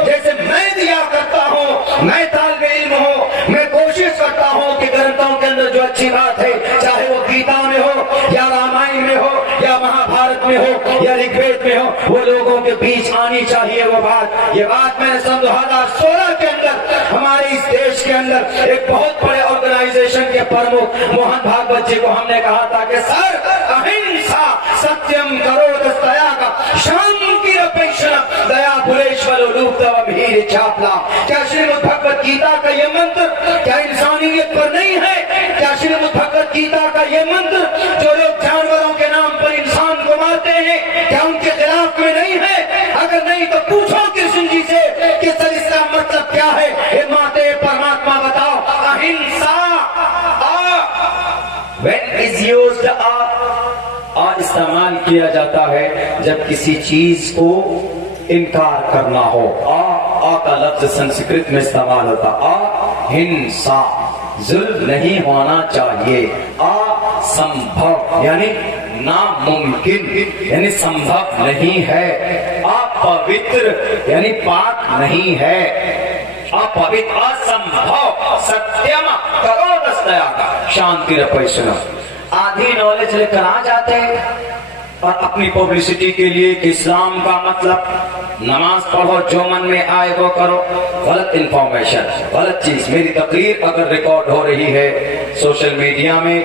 جیسے میں دیا کرتا ہوں. میں طالب علم ہوں, میں کوشش کرتا ہوں کہ گرنتھوں کے اندر جو اچھی بات ہے چاہے وہ گیتا میں ہو یا رامائن میں ہو یا مہا بھارت میں ہو یا رگ وید میں ہو, وہ لوگوں کے بیچ آنی چاہیے وہ بات. یہ بات میں نے سن 2016 کے اندر ہمارے اس دیش کے اندر ایک بہت بڑے آرگنائزیشن کے پرمکھ موہن بھاگوت جی کو ہم نے کہا تھا کہ سر اہنسا ستیم کروڑستیا کا شانتی رپیشن دیا بھولیشور لوپتوم ہیر چاپلا. کیا شریمد بھگوت گیتا کا یہ منتر کیا انسانیت پر نہیں ہے؟ کیا شریمد بھگوت گیتا کا یہ منتر جو لوگ جانوروں کے نام پر انسان کو مارتے ہیں کیا ان کے خلاف میں نہیں ہے؟ اگر نہیں تو پوچھو کرشن جی سے کہ سر اس کا مطلب کیا ہے؟ اے ماتے پرماتما بتاؤ. اہنسا when is used استعمال کیا جاتا ہے جب کسی چیز کو انکار کرنا ہو. آ کا لفظ سنسکرت میں استعمال ہوتا. ہنسا ظلم نہیں ہونا چاہیے. سمبھو یعنی ناممکن یعنی سمبھو نہیں ہے. اپوتر یعنی پاک نہیں ہے. اپوتر اسمبھو ستیم کروڑستیا کا شانتی رپیشن. آدھی نالج لے کر آ جاتے ہیں اور اپنی پبلسٹی کے لیے کہ اسلام کا مطلب نماز پڑھو جو من میں آئے وہ کرو. غلط انفارمیشن, غلط چیز. میری تقریر اگر ریکارڈ ہو رہی ہے سوشل میڈیا میں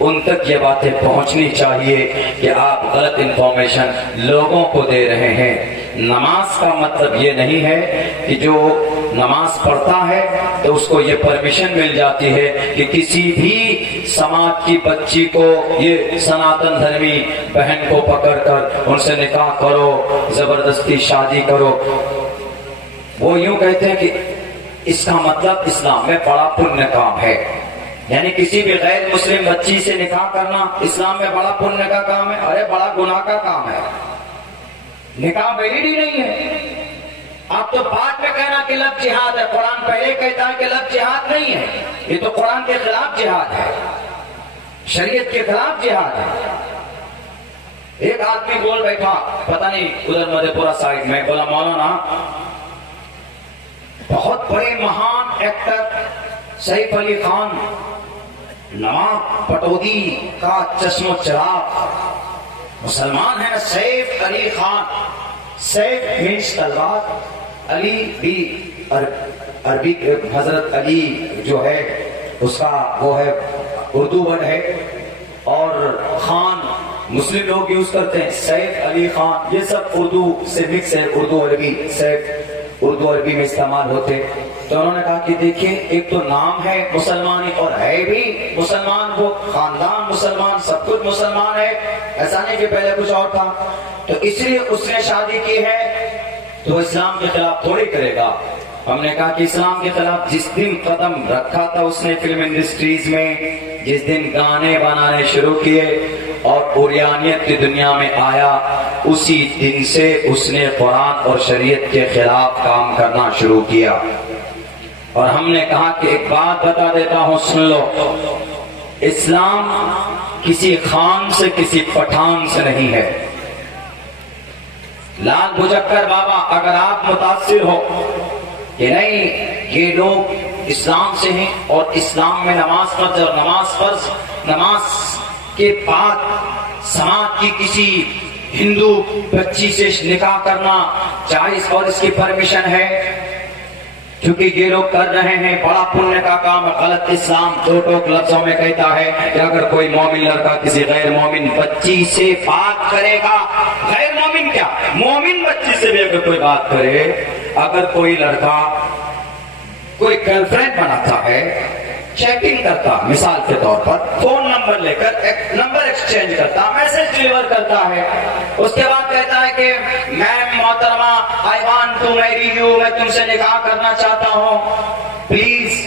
ان تک یہ باتیں پہنچنی چاہیے کہ آپ غلط انفارمیشن لوگوں کو دے رہے ہیں. نماز کا مطلب یہ نہیں ہے کہ جو نماز پڑھتا ہے تو اس کو یہ پرمیشن مل جاتی ہے کہ کسی بھی سماج کی بچی کو یہ سناتن دھرمی بہن کو پکڑ کر ان سے نکاح کرو, زبردستی شادی کرو. وہ یوں کہتے ہیں کہ اس کا مطلب اسلام میں بڑا پنیہ کام ہے. یعنی کسی بھی غیر مسلم بچی سے نکاح کرنا اسلام میں بڑا پنیہ کا کام ہے. ارے بڑا گناہ کا کام ہے. نکاح ویلڈ ہی نہیں ہے. آپ تو بعد میں کہنا کہ لفظ جہاد ہے. قرآن پہلے کہتا ہے کہ لفظ جہاد نہیں ہے. یہ تو قرآن کے خلاف جہاد ہے, شریعت کے خلاف جہاد ہے. ایک آدمی بول بیٹھا پتہ نہیں ادھر مدھے پورہ سائڈ میں, بولا مولانا بہت بڑے مہان ایکٹر سیف علی خان نواب پٹودی کا چشم و چراغ مسلمان ہے. سیف علی خان, سیف مینس تلوار, علی بھی عربی حضرت علی جو ہے اس کا وہ ہے اردو ورڈ ہے, اور خان مسلم لوگ یوز کرتے ہیں. سیف علی خان یہ سب اردو سے مکس ہے, اردو عربی. سیف اردو عربی میں استعمال ہوتے. تو انہوں نے کہا کہ دیکھیں ایک تو نام ہے مسلمانی اور ہے بھی مسلمان, وہ خاندان مسلمان, سب کچھ مسلمان ہے, ایسا نہیں کہ پہلے کچھ اور تھا. تو اس لیے اس نے شادی کی ہے تو اسلام کے خلاف تھوڑی کرے گا. ہم نے کہا کہ اسلام کے خلاف جس دن قدم رکھا تھا اس نے فلم انڈسٹریز میں, جس دن گانے بنانے شروع کیے اور اوریانیت کی دنیا میں آیا, اسی دن سے اس نے قرآن اور شریعت کے خلاف کام کرنا شروع کیا. اور ہم نے کہا کہ ایک بات بتا دیتا ہوں, سن لو. اسلام کسی خان سے کسی پٹھان سے نہیں ہے. لال بھجکر بابا اگر آپ متاثر ہو کہ نہیں یہ لوگ اسلام سے ہیں اور اسلام میں نماز فرض اور نماز فرض, نماز کے بعد سماج کی کسی ہندو بچی سے نکاح کرنا جائز اور اس کی پرمیشن ہے, کیونکہ یہ لوگ کر رہے ہیں بڑا پنیہ کا کام. غلط. اسلام دو ٹوک لفظوں میں کہتا ہے کہ اگر کوئی مومن لڑکا کسی غیر مومن بچی سے بات کرے گا, غیر مومن کیا مومن بچی سے بھی اگر کوئی بات کرے, اگر کوئی لڑکا کوئی گرل فرینڈ بناتا ہے, چیٹنگ کرتا, مثال کے طور پر فون نمبر لے کر نمبر ایکسچینج کرتا, میسج ڈیلیور کرتا ہے, اس کے بعد کہتا ہے کہ میم محترمہ I want to marry you, میں تم سے نکاح کرنا چاہتا ہوں, پلیز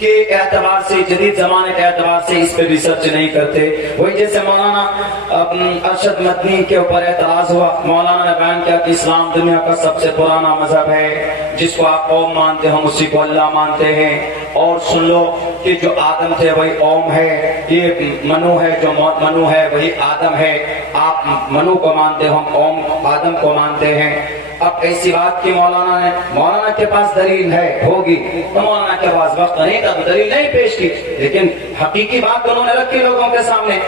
کے اعتبار سے، جدید زمانے کے اعتبار سے اس پہ ریسرچ نہیں کرتے. وہی جیسے مولانا ارشد مدنی کے اوپر اعتراض ہوا، مولانا نے بیان کیا کہ اسلام دنیا کا سب سے پرانا مذہب ہے، جس کو آپ قوم مانتے ہم اسی کو اللہ مانتے ہیں. اور سن لو کہ جو آدم تھے وہی قوم ہے، یہ منو ہے، جو منو ہے وہی آدم ہے. آپ منو کو مانتے ہو، ہم قوم آدم کو مانتے ہیں. اب ایسی بات کی مولانا کے پاس دلیل ہے ہوگی تو مولانا کے پاس وقت نہیں تھا تو دلیل نہیں پیش کی، لیکن حقیقی بات انہوں نے رکھی لوگوں کے سامنے.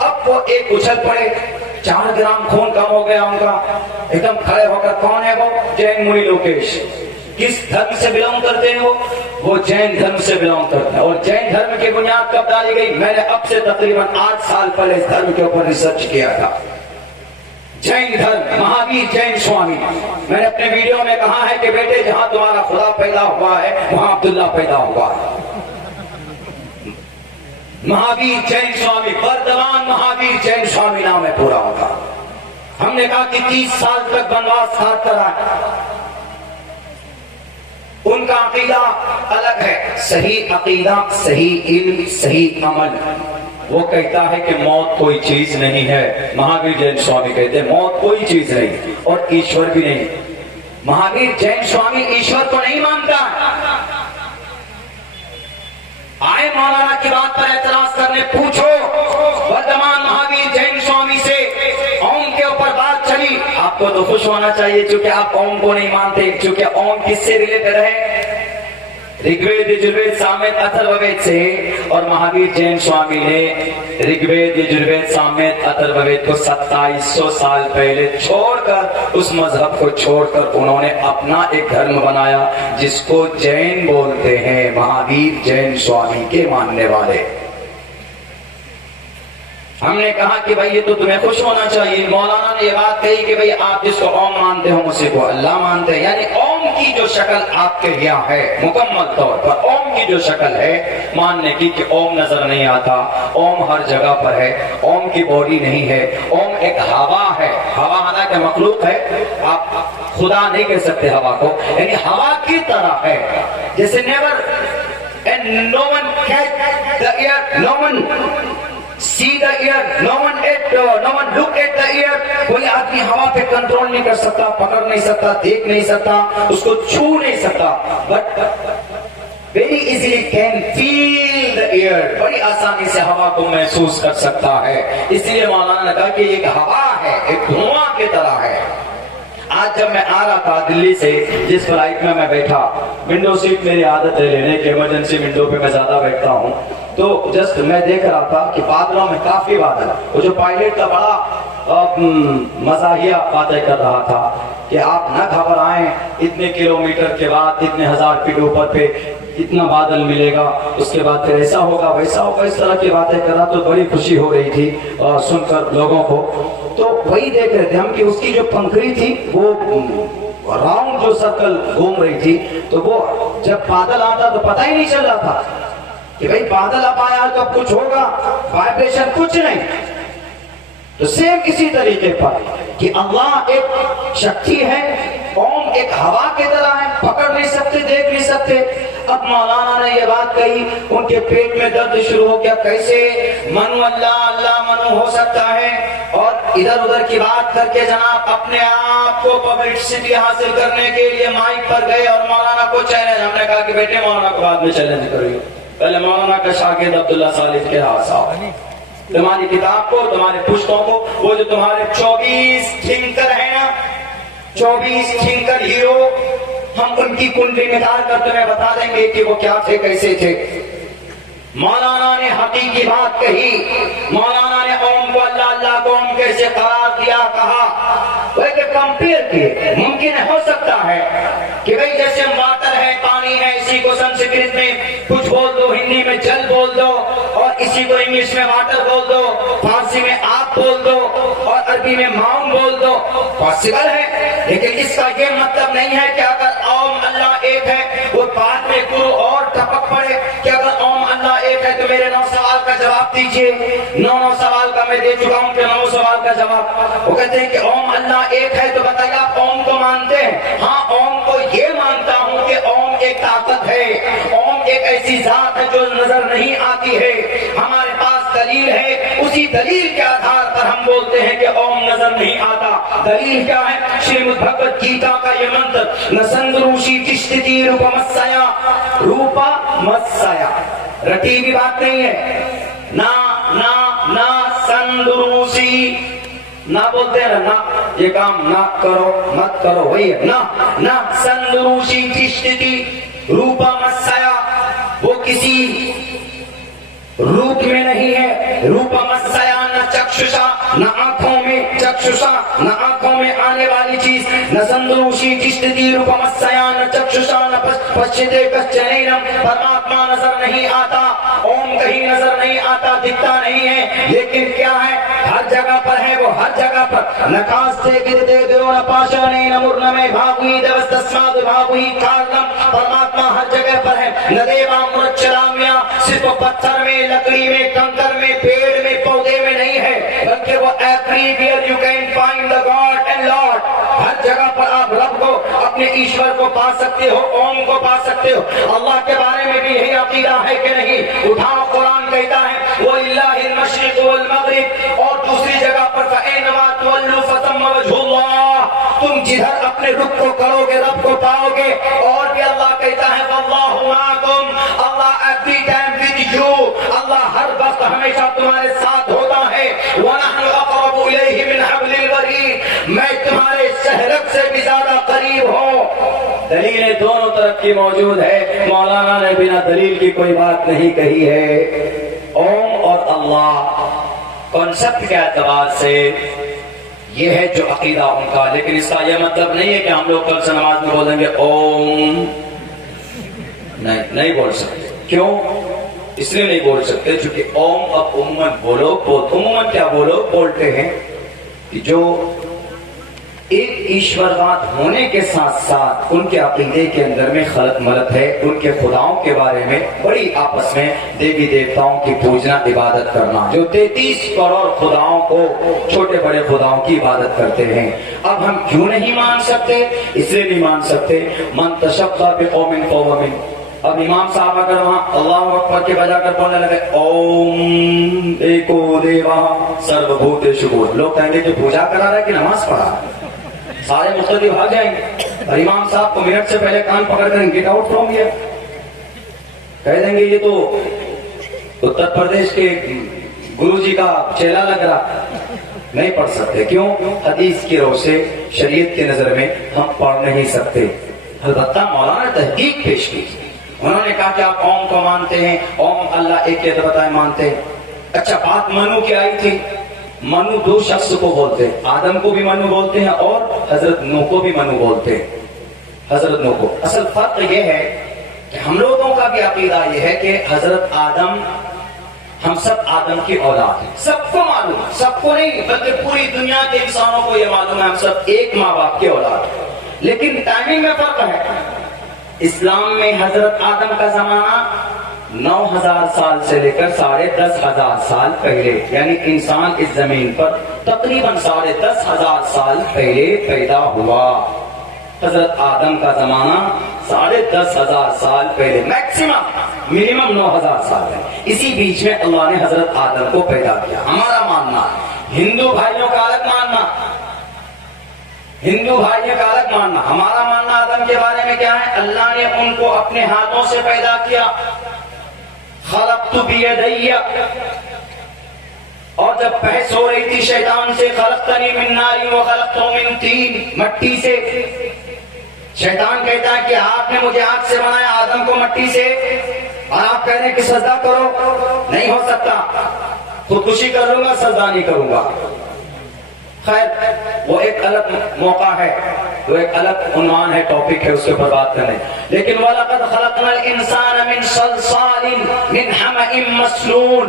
اب وہ ایک اچھل پڑے، 4 گرام خون کم ہو گیا ان کا، ایک دم کھڑے ہو کر، کون ہے وہ؟ جین منی لوکیش. کس دھرم سے بلونگ کرتے ہیں وہ جین دھرم سے بلونگ کرتے ہیں. اور جین دھرم کی بنیاد کب ڈالی گئی؟ میں نے اب سے تقریباً 8 سال پہلے اس دھرم کے اوپر ریسرچ کیا تھا. جین دھرم، مہاویر جین سوامی. میں نے اپنے ویڈیو میں کہا ہے کہ بیٹے جہاں تمہارا خدا پیدا ہوا ہے وہاں عبداللہ پیدا ہوا ہے. مہاویر جین سوامی، بردوان مہاویر جین سوامی نام ہے پورا ہوگا. ہم نے کہا کہ 30 سال تک بنواس کاٹ کر آئے. ان کا عقیدہ الگ ہے، صحیح عقیدہ، صحیح علم، صحیح عمل. وہ کہتا ہے کہ موت کوئی چیز نہیں ہے. مہاویر جین سوامی کہتے ہیں موت کوئی چیز نہیں اور ایشور بھی نہیں. مہاویر جین سوامی ایشور کو نہیں مانتا. آئے مولانا کی بات پر اعتراض کرنے، پوچھو ورتمان مہاویر جین سوامی سے اوم کے اوپر بات چلی. آپ کو تو خوش ہونا چاہیے چونکہ آپ اوم کو نہیں مانتے. چونکہ اوم کس سے ریلیٹڈ ہے؟ رگوید یجروید سامت اتھروید سے. اور مہاویر جین سوامی نے رگوید یجروید سامت اتھروید کو 2700 سال پہلے چھوڑ کر، اس مذہب کو چھوڑ کر انہوں نے اپنا ایک دھرم بنایا جس کو جین بولتے ہیں. مہاویر جین سوامی کے ماننے والے. ہم نے کہا کہ بھائی یہ تو تمہیں خوش ہونا چاہیے. مولانا نے یہ بات کہی کہ بھائی آپ جس کو اوم مانتے ہو اسی کو اللہ مانتے ہیں. یعنی اوم کی جو شکل آپ کے یہاں ہے مکمل طور پر اوم کی جو شکل ہے ماننے کی کہ اوم نظر نہیں آتا، اوم ہر جگہ پر ہے، اوم کی باڈی نہیں ہے، اوم ایک ہوا ہے. ہوا حالانکہ مخلوق ہے، آپ خدا نہیں کہہ سکتے ہوا کو، یعنی ہوا کی طرح ہے. جیسے never and no one catch the air, no one see the air, no one look at the air. کوئی آدمی ہوا پہ کنٹرول نہیں کر سکتا، پکڑ نہیں سکتا، دیکھ نہیں سکتا، اس کو چھو نہیں سکتا. but very easily can feel the air. بڑی آسانی سے ہوا کو محسوس کر سکتا ہے. اس لیے مولانا نے کہا کہ ایک ہوا ہے، ایک دھواں کی طرح ہے. آج جب میں آ رہا تھا دلی سے، جس فلائٹ میں بیٹھا، ونڈو سیٹ میری عادت ہے لینے کی، ایمرجنسی ونڈو پہ میں زیادہ بیٹھتا ہوں. تو جسٹ میں دیکھ رہا تھا کہ بادلوں میں کافی بادل، وہ جو پائلٹ کا بڑا مزاحیہ باتیں کر رہا تھا کہ آپ نہ گھبرائیں، اتنے کلومیٹر کے بعد، اتنے 1000 فٹ اوپر پہ اتنا بادل ملے گا، اس کے بعد پھر ایسا ہوگا ویسا ہوگا، اس طرح کی باتیں کر رہا. تو بڑی خوشی ہو رہی تھی سن کر لوگوں کو. تو وہی دیکھ رہے تھے ہم کہ اس کی جو پنکھڑی تھی وہ راؤنڈ جو سرکل گھوم رہی تھی. تو وہ جب بادل آتا تو پتہ ہی نہیں چل رہا تھا کہ بھئی بادل اب آیا تو اب کچھ ہوگا، وائبریشن کچھ نہیں. تو سیم اسی طریقے پر کہ اللہ ایک شکتی ہے، اوم ایک ہوا کی طرح ہے، پکڑ نہیں سکتے، دیکھ نہیں سکتے. اب مولانا نے یہ بات کہی، ان کے پیٹ میں درد شروع ہو گیا. کیسے منو اللہ، اللہ منو ہو سکتا ہے؟ اور ادھر ادھر کی بات کر کے جناب اپنے آپ کو پبلسٹی حاصل کرنے کے لیے مائک پر گئے اور مولانا کو چیلنج. ہم نے کہا کہ بیٹے مولانا کو بعد میں چیلنج کریو، پہلے مولانا کا شاگرد عبداللہ صالح کے ہاتھ آؤ. تمہاری کتاب کو، تمہارے پشتوں کو، وہ جو تمہارے 24 تھنکر ہیں نا، 24 تھنکر ہیرو، ہم ان کی کنڈلی نکال کر تمہیں بتا دیں گے کہ وہ کیا تھے، کیسے تھے. مولانا نے حقیقی بات کہی. مولانا نے اوم کو اللہ، اللہ کو اوم کیسے قرار دیا، کہا وہ کہ کمپیئر کیے. ممکن ہو سکتا ہے کہ بھئی جیسے واٹر ہے، پانی ہے، اسی کو سنسکرت میں کچھ بول دو، ہندی میں جل بول دو، اور اسی کو انگلش میں واٹر بول دو، فارسی میں آپ بول دو، اور عربی میں ماؤن بول دو. پاسبل ہے، لیکن اس کا یہ مطلب نہیں ہے کہ اگر اوم اللہ ایک ہے، وہ بعد میں گرو اور ٹپک پڑے کہ اگر اوم اللہ ایک ہے تو میرے 9 سوال کا جواب دیجئے. 9 سوال کا میں دے چکا ہوں کہ 9 سوال کا جواب. وہ کہتے ہیں کہ اوم اللہ ایک ہے، تو بتائیے آپ اوم کو مانتے ہیں؟ ہاں اوم کو یہ مانتا ہوں کہ اوم ایک طاقت ہے، اوم ایک ایسی ذات ہے جو نظر نہیں آتی ہے، ہمارے پاس دلیل ہے، اسی دلیل کے آدھار پر ہم بولتے ہیں کہ اوم نظر نہیں آتا۔ دلیل کیا ہے؟ شریمد بھگوت گیتا کا یہ منتر، نہ سندروشی تشتتی روپمسیا، روپمسیا رٹی بھی بات نہیں ہے، نہ سندروشی، نہ بولتے ہیں نہ، یہ کام نہ کرو مت کرو، وہی ہے نہ سندروشی تشتتی روپمسیا، وہ کسی روپ میں نہیں ہے، روپمسیا نہ چکششا، نہ آنکھوں میں چکششا، نہ آنکھوں میں آنے والی چیز، نہ سندروشی تشتتی روپمسیا نہ چکششا نہ پشچتے کشچنینم، پرماتما نظر نہیں آتا، اوم کہیں نظر نہیں آتا، دکھتا نہیں ہے، لیکن کیا ہے؟ ہر جگہ پر ہے وہ، ہر جگہ پر۔ نکاستے گرتے دیو نہ پاشانین مرنمے بھاگوی دیوستسماد بھاگوی کارنم، پرماتما ہر جگہ پر ہے، نہ دیوا مرچرامیا، صرف پتھر میں، لکڑی میں، کنکر میں، پیڑ میں، پودے میں نہیں ہے، بلکہ وہ everywhere you can find the God and Lord، ہر جگہ پر آپ رب کو، اپنے ایشور کو پا سکتے ہو، اوم کو پا سکتے ہو۔ اللہ کے بارے میں بھی یہی عقیدہ ہے کہ نہیں؟ اٹھاؤ، قرآن کہتا ہے وَلِلَّهِ الْمَشْرِقُ وَالْمَغْرِبُ، اور دوسری جگہ پر فَأَيْنَمَا تُوَلُّوا فَثَمَّ وَجْهُ اللَّهِ، تم جدھر اپنے رخ کو کرو گے رب کو پاؤ گے۔ اور بھی اللہ کہتا ہے وَاللَّهُ مَعَكُمْ، اللہ every time with you، اللہ ہر وقت ہمیشہ تمہارے ساتھ ہوتا ہے۔ وَنَحْنُ أَقْرَبُ إِلَيْهِ مِنْ حَبْلِ الْوَرِيدِ، میں تمہارے شہرک سے بھی زیادہ قریب ہوں۔ دلیلیں دونوں طرف کی موجود ہے، مولانا نے بنا دلیل کی کوئی بات نہیں کہی ہے۔ اوم اور اللہ کانسیپٹ کے اعتبار سے یہ ہے جو عقیدہ ان کا، لیکن اس کا یہ مطلب نہیں ہے کہ ہم لوگ کل سے نماز میں بولیں گے اوم، نہیں بول سکتے۔ کیوں؟ اس لیے نہیں بول سکتے چونکہ اوم اب عموماً کیا بولتے ہیں کہ جو ایک ایشورواد ہونے کے ساتھ ساتھ ان کے عقیدے کے اندر میں خلط ملط ہے، ان کے خداؤں کے بارے میں بڑی آپس میں دیوی دیوتاؤں کی پوجنا عبادت کرنا، جو 33 کروڑ خداؤں کو، چھوٹے بڑے خداؤں کی عبادت کرتے ہیں۔ اب ہم کیوں نہیں مان سکتے؟ اس لیے نہیں مان سکتے من تشبہ بقوم فہو منہم۔ اب امام صاحب اگر وہاں اللہ اکبر کے بجا کر بولنے لگے اوم ایکو دیوا سرو بھوتیشو بھوت، لوگ کہیں گے کہ پوجا کرا رہا ہے کہ نماز پڑھا رہا ہے؟ سارے مقتدی بھاگ جائیں گے، اور امام صاحب کو منٹ سے پہلے کان پکڑ کر گیٹ آؤٹ فرام ہیئر کہہ دیں گے یہ تو اتر پردیش کے گرو جی کا چیلا لگ رہا، نہیں پڑھ سکتے۔ کیوں؟ حدیث کی رو سے، شریعت کی نظر میں ہم پڑھ نہیں سکتے۔ البتہ مولانا نے تحقیق پیش کی، انہوں نے کہا کہ آپ اوم کو مانتے ہیں، اوم اللہ ایک کے بتائے مانتے ہیں۔ اچھا بات منو کی آئی تھی، منو دو شخص کو بولتے ہیں، آدم کو بھی منو بولتے ہیں اور حضرت نوح کو بھی منو بولتے ہیں، حضرت نوح کو۔ اصل فرق یہ ہے کہ ہم لوگوں کا بھی عقیدہ یہ ہے کہ حضرت آدم، ہم سب آدم کی اولاد ہیں، سب کو معلوم ہے، سب کو نہیں بلکہ پوری دنیا کے انسانوں کو یہ معلوم ہے ہم سب ایک ماں باپ کے اولاد ہیں، لیکن ٹائمنگ میں فرق ہے۔ اسلام میں حضرت آدم کا زمانہ 9000 سال سے لے کر 10,500 سال پہلے، یعنی انسان اس زمین پر تقریباً 10,500 سال پہلے پیدا ہوا۔ حضرت آدم کا زمانہ 10,500 سال پہلے، میکسیمم منیمم 9000 سال ہے، اسی بیچ میں اللہ نے حضرت آدم کو پیدا کیا۔ ہمارا ماننا، ہندو بھائیوں کا الگ ماننا، ہندو بھائیوں کا الگ ماننا، ہمارا ماننا آدم کے بارے میں کیا ہے؟ اللہ نے ان کو اپنے ہاتھوں سے پیدا کیا، خلقت بیدی، اور جب بحث ہو رہی تھی شیطان سے، خلقتنی من نار وخلقتہ من طین، مٹی سے، شیطان کہتا ہے کہ آپ نے مجھے آگ سے بنایا، آدم کو مٹی سے، اور آپ کہہ رہے ہیں کہ سجدہ کرو، نہیں ہو سکتا، خودکشی کر لوں گا، سجدہ نہیں کروں گا۔ خیر وہ ایک الگ موقع ہے، وہ ایک الگ عنوان ہے، ٹاپک ہے، اس کے اوپر بات کریں۔ لیکن وَلَقَدْ خَلَقْنَا الْإِنسَانَ مِنْ صَلْصَالٍ مِنْ حَمَإٍ مَسْنُونٍ،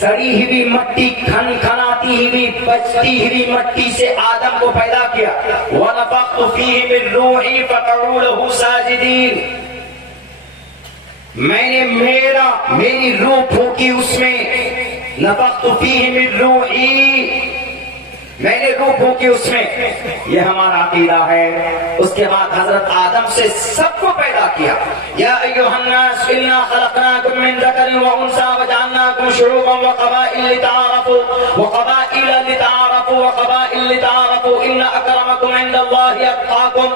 سڑی ہوئی مٹی، کھنکھناتی ہوئی بجتی ہوئی مٹی سے آدم کو پیدا کیا۔ وَنَفَخْتُ فِيهِ مِنْ رُوحِي فَقَعُوا لَهُ سَاجِدِينَ، میں نے میری روح پھونکی اس میں، نفخت فیہ من روحی، میں نے روح پھونکی اس میں، یہ ہمارا عقیدہ ہے۔ اس کے بعد حضرت آدم سے سب کو پیدا کیا، یا ایھا الناس انا خلقناکم من ذکر وانثى وجعلناکم شعوبا وقبائل لتعارفوا ان اکرمکم عند اللہ اتقاکم۔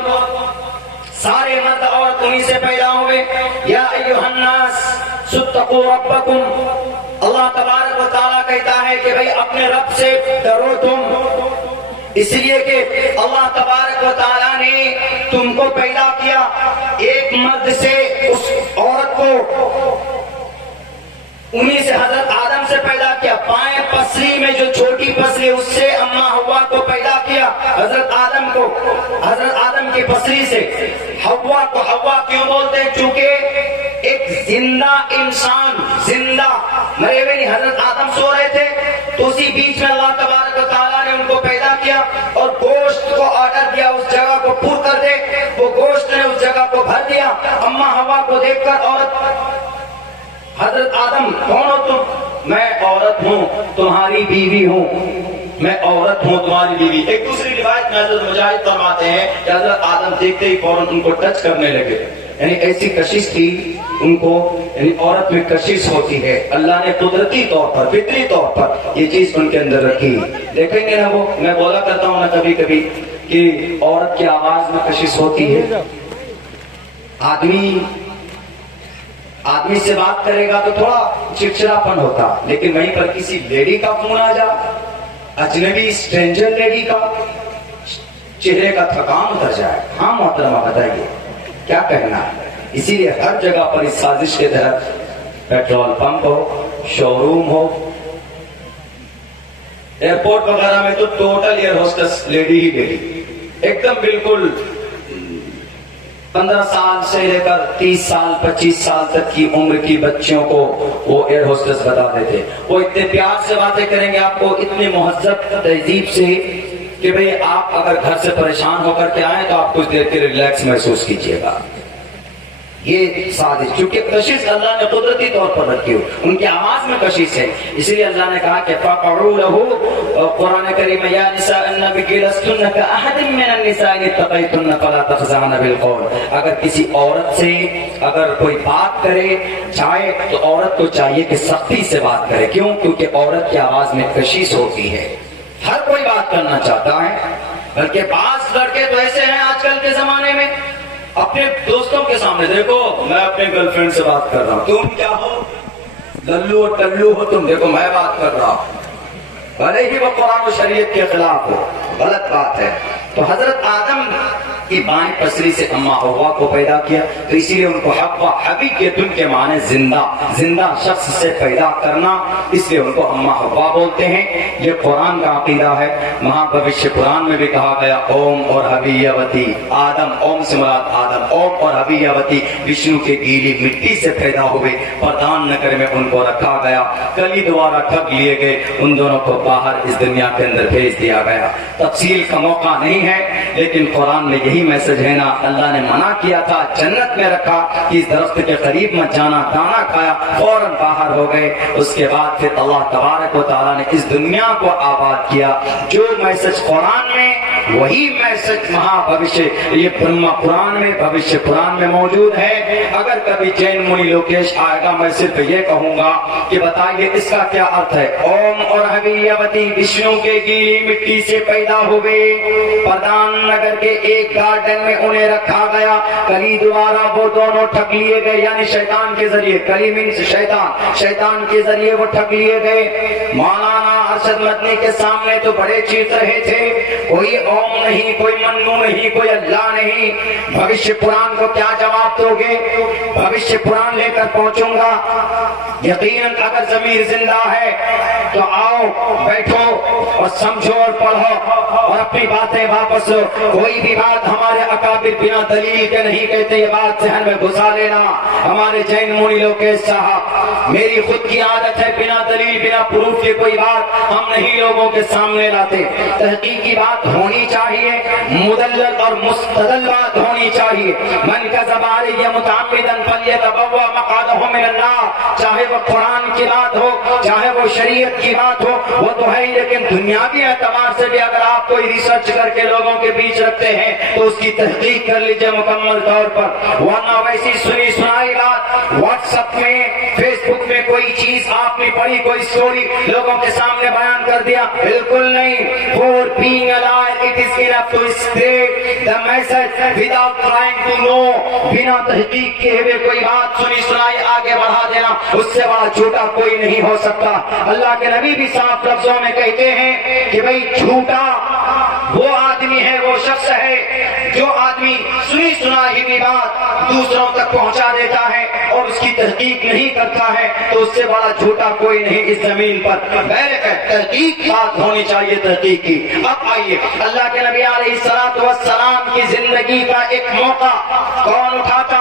سارے مرد اور تمہیں سے پیدا ہوئے۔ یا ایھا الناس اتقوا ربکم، اللہ تبارک و تعالیٰ کہتا ہے کہ بھئی اپنے رب سے ڈرو تم، اس لیے کہ اللہ تبارک و تعالیٰ نے تم کو پیدا کیا ایک مرد سے، اس عورت کو انہی سے حضرت آدم سے پیدا کیا، بائیں پسلی میں جو چھوٹی پسلی اس سے اماں حوا کو پیدا کیا، حضرت آدم کو حضرت آدم کی پسلی سے حوا کو حوا کیوں بولتے ہیں؟ چونکہ ایک زندہ انسان، زندہ مرے ہوئے نہیں، حضرت آدم سو رہے تھے تو اسی بیچ میں اللہ تبارک و تعالیٰ نے ان کو پیدا کیا اور گوشت کو آرڈر دیا اس جگہ کو پور کر دے، وہ گوشت نے اس جگہ کو بھر دیا۔ اماں حوا کو دیکھ کر عورت، حضرت آدم کون ہو تم؟ میں عورت ہوں تمہاری بیوی ہوں، میں عورت ہوں تمہاری بیوی۔ ایک دوسری روایت میں حضرت مجاہد فرماتے ہیں کہ حضرت آدم دیکھتے ہی فوراً ان کو ٹچ کرنے لگے، یعنی ایسی کشش تھی ان کو، یعنی عورت میں کشش ہوتی ہے، اللہ نے قدرتی طور پر، فطری طور پر یہ چیز ان کے اندر رکھی۔ دیکھیں گے نا، وہ میں بولا کرتا ہوں نا کبھی کبھی کہ عورت کی آواز میں کشش ہوتی ہے، آدمی سے بات کرے گا تو تھوڑا چڑچڑاپن ہوتا، لیکن وہیں پر کسی لیڈی کا فون آ جا، اجنبی اسٹرینجر لیڈی کا، چہرے کا تھکان اتر جائے۔ ہاں محترمہ بتائیے کیا کہنا ہے؟ اسی لیے ہر جگہ پر اس سازش کے تحت پیٹرول پمپ ہو، شو روم ہو، ایئرپورٹ وغیرہ میں تو ٹوٹل ایئر ہوسٹس لیڈی ہی لیڈی، ایک دم بالکل 15 سال سے لے کر 30 سال 25 سال تک کی عمر کی بچیوں کو وہ ایئر ہوسٹس بتا دیتے، وہ اتنے پیار سے باتیں کریں گے آپ کو، اتنے مہذب تہذیب سے کہ بھئی آپ اگر گھر سے پریشان ہو کر کے آئیں تو آپ کچھ دیر کے ریلیکس محسوس کیجئے گا۔ یہ سازش، چونکہ کشش اللہ نے قدرتی طور پر رکھی ہو، ان کی آواز میں کشش ہے، اس لیے اللہ نے کہا کہ فَقَعُوا لَهُ، قرآن کریم یا نساء النبی لستن کأحد من النساء ان اتقیتن فلا تخضعن بالقول۔ اگر کسی عورت سے اگر کوئی بات کرے چاہے تو عورت کو چاہیے کہ سختی سے بات کرے، کیوں؟ کیونکہ عورت کی آواز میں کشش ہوتی ہے، ہر کوئی بات کرنا چاہتا ہے، بلکہ بعض لڑکے تو ایسے ہیں آج کل کے زمانے میں، اپنے دوستوں کے سامنے دیکھو میں اپنے گرل فرینڈ سے بات کر رہا ہوں، تم کیا ہو؟ للو اور ٹلو ہو تم، دیکھو میں بات کر رہا ہوں، بھلے ہی وہ قرآن و شریعت کے خلاف ہو، غلط بات ہے۔ تو حضرت آدم کی بائیں پسلی سے اماں حوا کو پیدا کیا، تو اسی لیے ان کو حوا، حبیقیتن کے معنی زندہ، زندہ شخص سے پیدا کرنا، اس لیے ان کو اماں حوا بولتے ہیں۔ یہ قرآن کا عقیدہ ہے۔ مہا بھوشیہ قرآن میں بھی کہا گیا اوم اور حبیوتی، آدم، اوم سے مراد آدم، اوم اور حبیوتی وشنو کے گیلی مٹی سے پیدا ہوئے، پردان نگر میں ان کو رکھا گیا، کلی دوبارہ ٹھگ لیے گئے، ان دونوں کو باہر اس دنیا کے اندر بھیج دیا گیا۔ تفصیل کا موقع نہیں ہے، لیکن قرآن میں یہی میسج ہے نا، اللہ نے منع کیا تھا، جنت میں رکھا کہ اس درخت کے قریب مت جانا، دانا کھایا فوراً باہر ہو گئے۔ اس کے بعد پھر اللہ تبارک و تعالیٰ نے اس دنیا کو آباد کیا، جو میسج قرآن میں وہی میسج مہا بھوشیہ، یہ برہما قرآن میں، بھوشیہ قرآن میں موجود ہے۔ اگر کبھی جین منی لوکیش آئے گا، میں صرف یہ کہوں گا کہ بتائیے اس کا کیا ارتھ ہے؟ اوم اور حبیوتی وشنو کے گیلی مٹی سے پیدا ہوئے، پردان نگر کے ایک گارڈن میں انہیں رکھا گیا، کلی دوبارہ وہ دونوں ٹھگ لیے گئے، یعنی شیطان کے ذریعے، کلی مینس شیطان، شیطان کے ذریعے وہ ٹھگ لیے گئے۔ مولانا ارشد مدنی کے سامنے تو بڑے چیخ رہے تھے، کوئی اوم نہیں، کوئی منو نہیں، کوئی اللہ نہیں، بھوشیہ پران کو کیا جواب دو گے؟ بھوشیہ پران لے کر پہنچوں گا، یقیناً اگر ضمیر زندہ ہے تو آؤ بیٹھو اور سمجھو اور پڑھو اور اپنی بات باتیں واپس لو. کوئی بھی بات ہمارے اکابر بنا دلیل کے نہیں کہتے. یہ بات ذہن میں گھسا لینا. ہمارے جین مونی لوکیش صاحب، میری خود کی عادت ہے بنا دلیل بنا پروف کے کوئی بات ہم نہیں لوگوں کے سامنے لاتے. تحقیقی بات ہونی چاہیے، مدلل اور مستدل بات ہونی چاہیے. من کذب علی متعمدا فلیتبوأ مقعدہ من النار. چاہے وہ قرآن کی بات ہو، چاہے وہ شریعت کی بات ہو، وہ تو ہے، لیکن دنیاوی اعتبار سے بھی اگر آپ کوئی ریسرچ کر کے لوگوں کے بیچ رکھتے ہیں تو اس کی تحقیق کر لیجئے مکمل طور پر. ورنہ ویسی سنی سنائی بات واٹس ایپ میں، فیس بک میں کوئی چیز آپ نے پڑھی، کوئی سٹوری لوگوں کے سامنے بیان کر دیا، بالکل نہیں. For being alive it is enough to spread the message without trying to know. بنا تحقیق کے ہوئے کوئی بات سنی سنائی آگے بڑھا دینا، اس سے بڑا جھوٹا کوئی نہیں ہو سکتا. اللہ کے نبی بھی صاف لفظوں میں کہتے ہیں کہ بھئی جھوٹا وہ آدمی ہے، وہ شخص ہے جو آدمی سنی سنائی ہوئی بات دوسروں تک پہنچا دیتا ہے اور اس کی تحقیق نہیں کرتا ہے، تو اس سے بڑا جھوٹا کوئی نہیں اس زمین پر. تحقیق بات ہونی چاہیے، تحقیق کی. اب آئیے اللہ کے نبی علیہ الصلوۃ والسلام کی زندگی کا ایک موقع کون اٹھاتا؟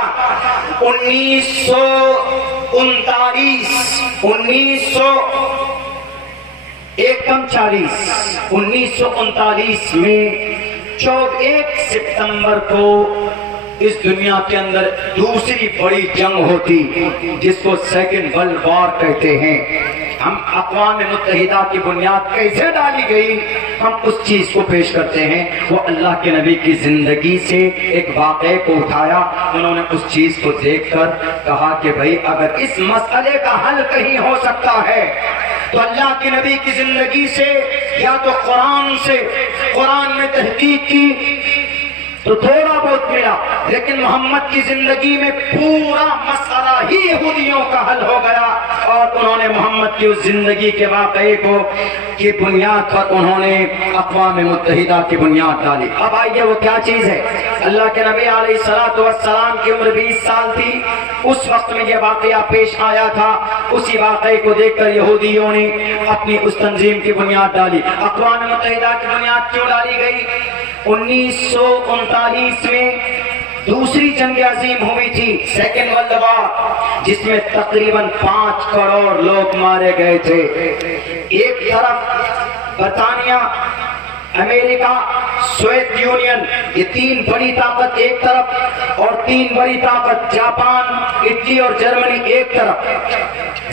1939 میں 1 ستمبر کو اس دنیا کے اندر دوسری بڑی جنگ ہوتی جس کو سیکنڈ ورلڈ وار کہتے ہیں. ہم اقوام متحدہ کی بنیاد کیسے ڈالی گئی ہم اس چیز کو پیش کرتے ہیں. وہ اللہ کے نبی کی زندگی سے ایک واقعے کو اٹھایا، انہوں نے اس چیز کو دیکھ کر کہا کہ بھئی اگر اس مسئلے کا حل کہیں ہو سکتا ہے تو اللہ کے نبی کی زندگی سے یا تو قرآن سے. قرآن میں تحقیق کی تو تھوڑا بہت ملا، لیکن محمد کی زندگی میں پورا مسئلہ ہی یہودیوں کا حل ہو گیا، اور انہوں نے محمد کی اس زندگی کے واقعے کو کی بنیاد پر انہوں نے اقوام متحدہ کی بنیاد ڈالی. اب آئیے وہ کیا چیز ہے. اللہ کے نبی علیہ الصلوۃ والسلام کی عمر 20 سال تھی، اس وقت میں یہ واقعہ پیش آیا تھا. اسی واقعے کو دیکھ کر یہودیوں نے اپنی اس تنظیم کی بنیاد ڈالی. اقوام متحدہ کی بنیاد کیوں ڈالی گئی؟ 1939 میں دوسری جنگ عظیم ہوئی تھی، سیکنڈ ورلڈ وار، جس میں تقریباً 5 کروڑ لوگ مارے گئے تھے. ایک طرف برطانیہ، امریکہ، سوویت یونین، یہ 3 بڑی طاقت ایک طرف، اور 3 بڑی طاقت جاپان، اٹلی اور جرمنی ایک طرف.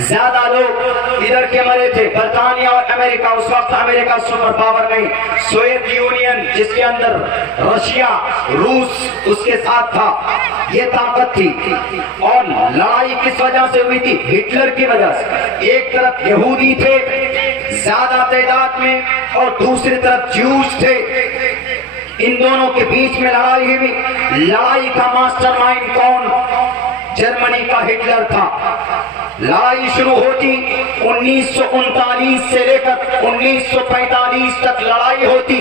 زیادہ لوگ ادھر کے مرے تھے، برطانیہ اور امریکہ. اس وقت امریکہ سپر پاور نہیں، سوویت یونین جس کے اندر رشیا، روس اس کے ساتھ تھا، یہ طاقت تھی. اور لڑائی کس وجہ سے ہوئی تھی؟ ہٹلر کی وجہ سے. ایک طرف یہودی تھے زیادہ تعداد میں اور دوسری طرف جوز تھے. ان دونوں کے بیچ میں لڑائی ہوئی. لڑائی کا ماسٹر مائنڈ کون؟ جرمنی کا ہٹلر تھا. لڑائی شروع ہوتی 1939 سے لے کر 1945 تک لڑائی ہوتی.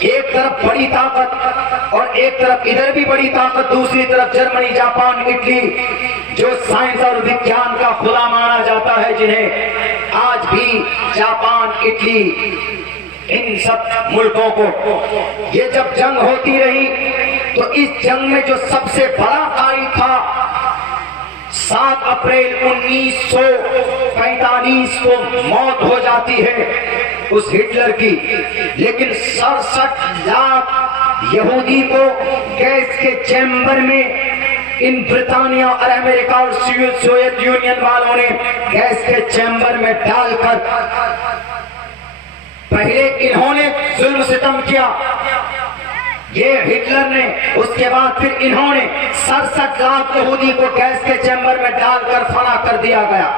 ایک طرف بڑی طاقت اور ایک طرف ادھر بھی بڑی طاقت، دوسری طرف جرمنی، جاپان، اٹلی، جو سائنس اور وگیان کا خلا مانا جاتا ہے، جنہیں آج بھی جاپان، اٹلی، ان سب ملکوں کو. یہ جب جنگ ہوتی رہی تو اس جنگ میں جو سب سے بڑا قائد تھا، 7 اپریل 1945 کو موت ہو جاتی ہے اس ہٹلر کی. لیکن 67 لاکھ یہودی کو گیس کے چیمبر میں ان برطانیہ اور امریکہ اور سوویت یونین والوں نے گیس کے چیمبر میں ڈال کر پہلے انہوں نے ظلم ستم کیا، یہ ہٹلر نے. اس کے بعد پھر انہوں نے 67 لاکھ یہودی کو گیس کے چیمبر میں ڈال کر فنا کر دیا گیا.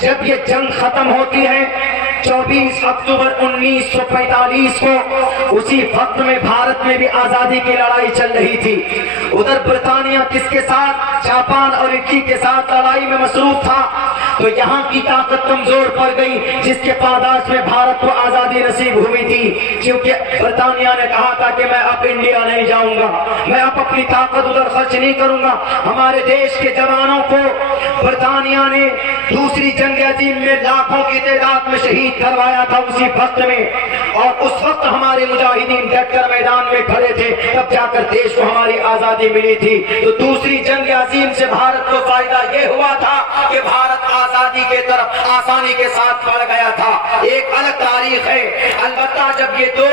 جب یہ جنگ ختم ہوتی ہے 24 اکتوبر 1945 کو، اسی وقت میں بھارت میں بھی آزادی کی لڑائی چل رہی تھی. ادھر برطانیہ کس کے ساتھ؟ جاپان اور اٹلی کے ساتھ لڑائی میں مصروف تھا. تو یہاں کی طاقت کمزور پڑ گئی، جس کے پاداش میں بھارت کو آزادی نصیب ہوئی تھی. کیونکہ برطانیہ نے کہا تھا کہ میں اب انڈیا نہیں جاؤں گا، میں اب اپنی طاقت ادھر خرچ نہیں کروں گا. ہمارے دیش کے جوانوں کو برطانیہ نے دوسری جنگ عظیم میں لاکھوں کی تعداد میں شہید شہید کروایا تھا اسی وقت میں، اور اس وقت ہمارے مجاہدین ڈٹ کر میدان میں کھڑے تھے، تب جا کر دیش کو ہماری آزادی ملی تھی۔ تو دوسری جنگ عظیم سے بھارت کو فائدہ یہ ہوا تھا کہ بھارت آزادی کے طرف آسانی کے ساتھ بڑھ گیا تھا۔ ایک الگ تاریخ ہے، البتہ جب یہ دو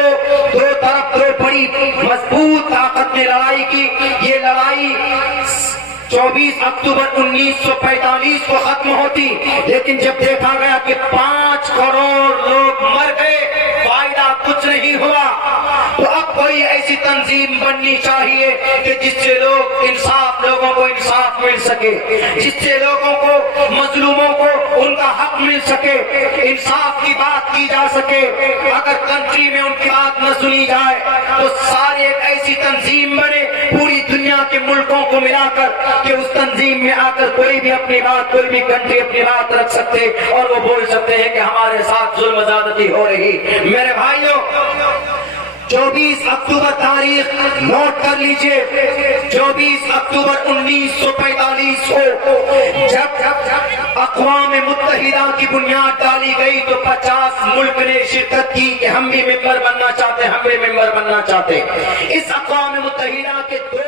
طرف دو بڑی مضبوط طاقت نے لڑائی کی، یہ لڑائی 24 اکتوبر 1945 کو ختم ہوتی، لیکن جب دیکھا گیا کہ 5 کروڑ لوگ مر گئے، فائدہ کچھ نہیں ہوا، تو اب کوئی ایسی تنظیم بننی چاہیے کہ جس سے لوگوں کو انصاف مل سکے، جس سے لوگوں کو، مظلوموں کو ان کا حق مل سکے، انصاف کی بات کی جا سکے۔ اگر کنٹری میں ان کی بات نہ سنی جائے تو سارے ایک ایسی تنظیم بنے پوری دنیا کے ملکوں کو ملا کر کہ اس تنظیم میں آ کر کوئی بھی اپنی بات، کوئی بھی کنٹری اپنی بات رکھ سکتے اور وہ بول سکتے ہیں کہ ہمارے ساتھ ظلم زیادتی ہو رہی۔ میرے بھائیوں، 24 اکتوبر تاریخ نوٹ کر لیجئے، 24 اکتوبر 1945 کو جب اقوام متحدہ کی بنیاد ڈالی گئی تو 50 ملک نے شرکت کی کہ ہم بھی ممبر بننا چاہتے، ہم بھی ممبر بننا چاہتے۔ اس اقوام متحدہ کے 2